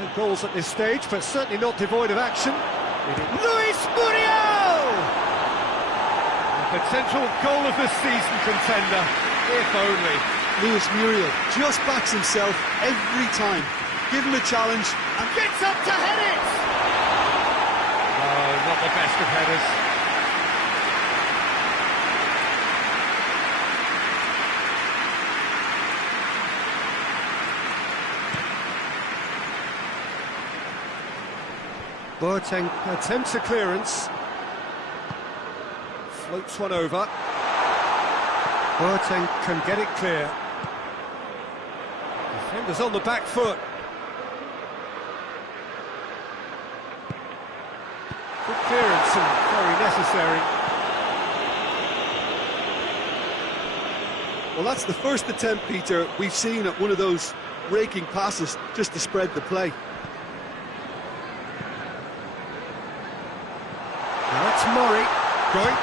No goals at this stage, but certainly not devoid of action. Luis Muriel! Potential goal of the season contender, if only. Luis Muriel just backs himself every time. Give him a challenge and gets up to head it! Oh, not the best of headers. Boateng attempts a clearance. Floats one over. Boateng can get it clear. Defender's on the back foot. Good clearance and very necessary. Well, that's the first attempt, Peter, we've seen at one of those raking passes just to spread the play. Now it's Murray going.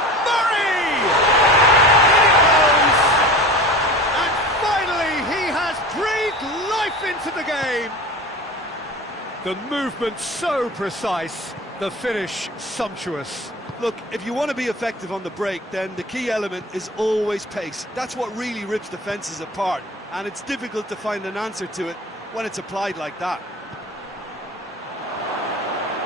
Into the game. The movement so precise, the finish sumptuous. Look, if you want to be effective on the break, then the key element is always pace. That's what really rips defences apart, and it's difficult to find an answer to it when it's applied like that.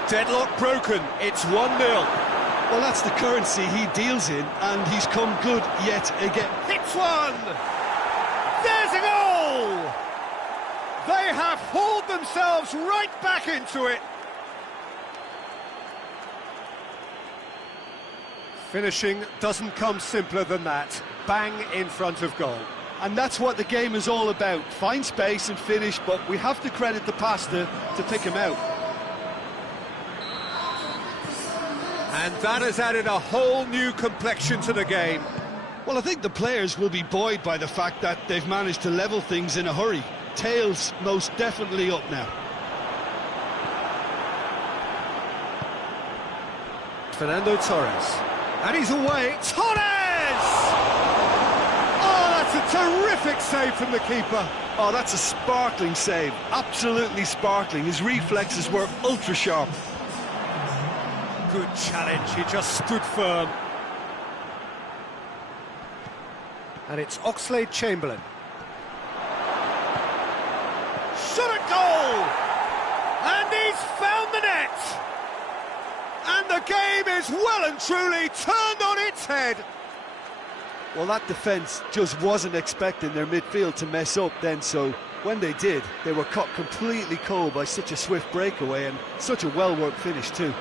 Deadlock broken, it's 1-0. Well, that's the currency he deals in, and he's come good yet again. Hits one! There's a goal! They have hauled themselves right back into it. Finishing doesn't come simpler than that. Bang in front of goal. And that's what the game is all about. Find space and finish, but we have to credit the pasta to pick him out. And that has added a whole new complexion to the game. Well, I think the players will be buoyed by the fact that they've managed to level things in a hurry. Tails most definitely up now. Fernando Torres. And he's away. Torres! Oh, that's a terrific save from the keeper. Oh, that's a sparkling save. Absolutely sparkling. His reflexes were ultra sharp. Good challenge. He just stood firm. And it's Oxlade-Chamberlain. Shot at goal! And he's found the net! And the game is well and truly turned on its head. Well, that defence just wasn't expecting their midfield to mess up then, so when they did, they were caught completely cold by such a swift breakaway and such a well-worked finish too.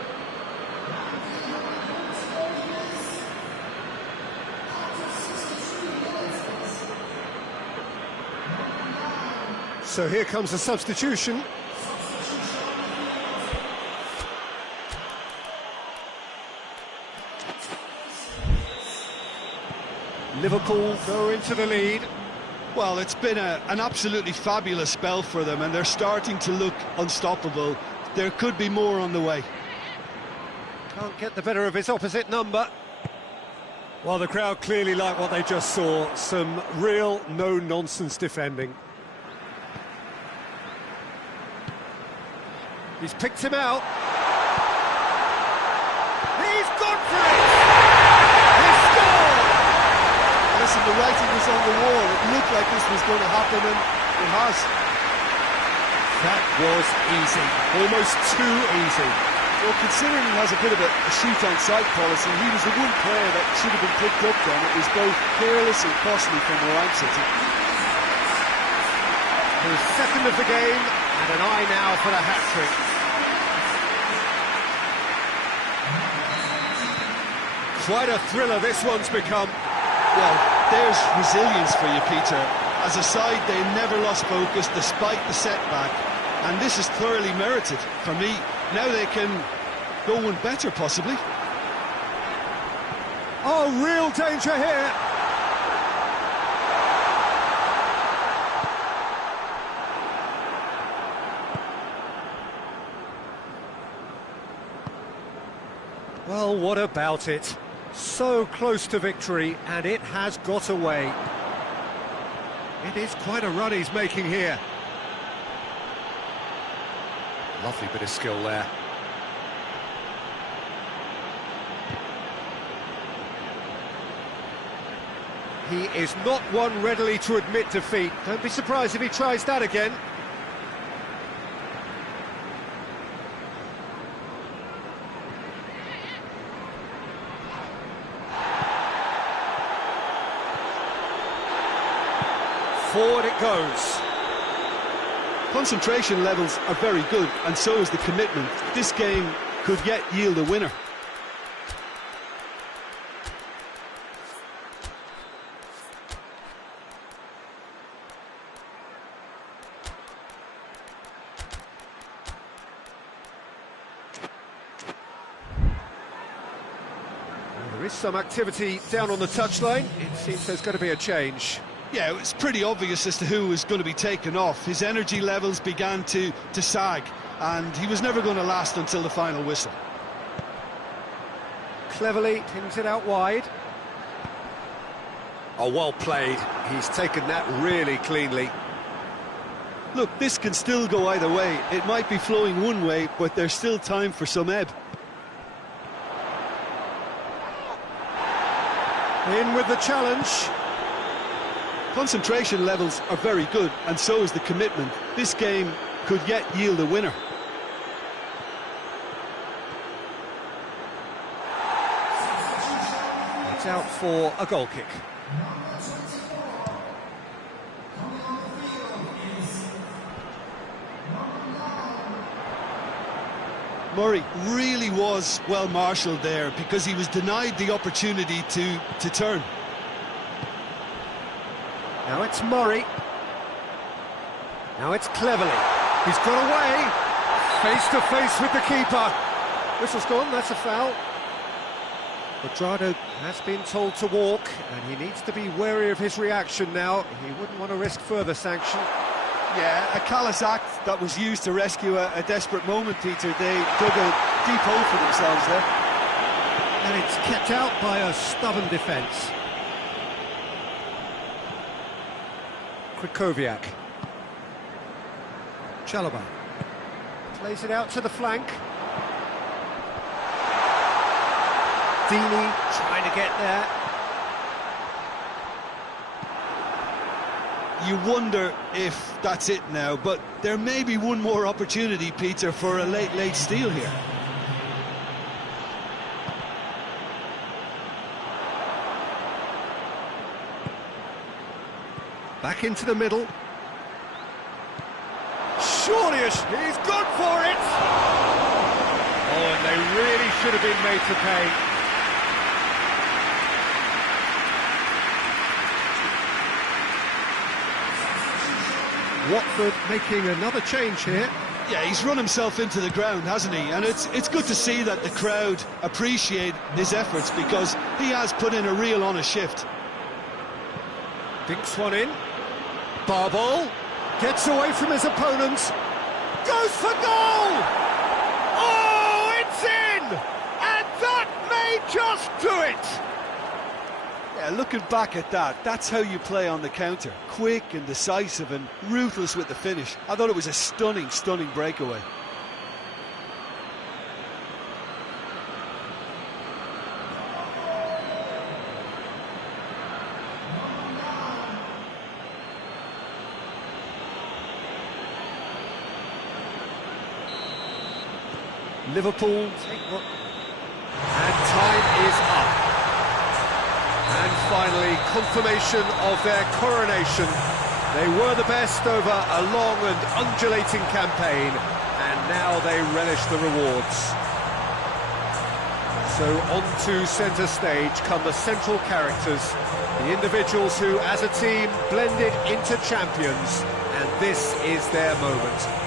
So here comes the substitution. Liverpool go into the lead. Well, it's been an absolutely fabulous spell for them, and they're starting to look unstoppable. There could be more on the way. Can't get the better of his opposite number. Well, the crowd clearly like what they just saw. Some real no-nonsense defending. He's picked him out. He's gone for it! He's scored! Listen, the writing was on the wall. It looked like this was going to happen, and it has. That was easy. Almost too easy. Well, considering he has a bit of a shoot-on-sight policy, he was the one player that should have been picked up then. It was both careless and costly from where I'm sitting. His second of the game, and an eye now for the hat-trick. Quite a thriller this one's become. Well, there's resilience for you, Peter. As a side, they never lost focus despite the setback, and this is thoroughly merited for me. Now they can go one better, possibly. Oh, real danger here. Well, what about it? So close to victory, and it has got away. It is quite a run he's making here. Lovely bit of skill there. He is not one readily to admit defeat. Don't be surprised if he tries that again. Forward it goes. Concentration levels are very good, and so is the commitment. This game could yet yield a winner. Well, there is some activity down on the touchline. It seems there's going to be a change. Yeah, it was pretty obvious as to who was going to be taken off. His energy levels began to sag, and he was never going to last until the final whistle. Cleverly pins it out wide. Oh, well played. He's taken that really cleanly. Look, this can still go either way. It might be flowing one way, but there's still time for some ebb. In with the challenge. Concentration levels are very good, and so is the commitment. This game could yet yield a winner. It's out for a goal kick. Murray really was well marshalled there because he was denied the opportunity to turn. Now it's Murray. Now it's Cleverly. He's got away. Face to face with the keeper. Whistle's gone, that's a foul. Quadrado has been told to walk, and he needs to be wary of his reaction now. He wouldn't want to risk further sanction. Yeah, a callous act that was used to rescue a desperate moment, Peter. They dug a deep hole for themselves there. And it's kept out by a stubborn defence. Krykowiak. Chalobah plays it out to the flank. Deeney trying to get there. You wonder if that's it now, but there may be one more opportunity, Peter, for a late steal here. Back into the middle. Surely he's gone for it! Oh, and they really should have been made to pay. Watford making another change here. Yeah, he's run himself into the ground, hasn't he? And it's good to see that the crowd appreciate his efforts because he has put in a real honest shift. Dinks one in. Barbol gets away from his opponent. Goes for goal! Oh, it's in! And that may just do it! Yeah, looking back at that, that's how you play on the counter. Quick and decisive and ruthless with the finish. I thought it was a stunning, stunning breakaway. Liverpool, and time is up. And finally, confirmation of their coronation. They were the best over a long and undulating campaign, and now they relish the rewards. So on to centre stage come the central characters, the individuals who, as a team, blended into champions, and this is their moment.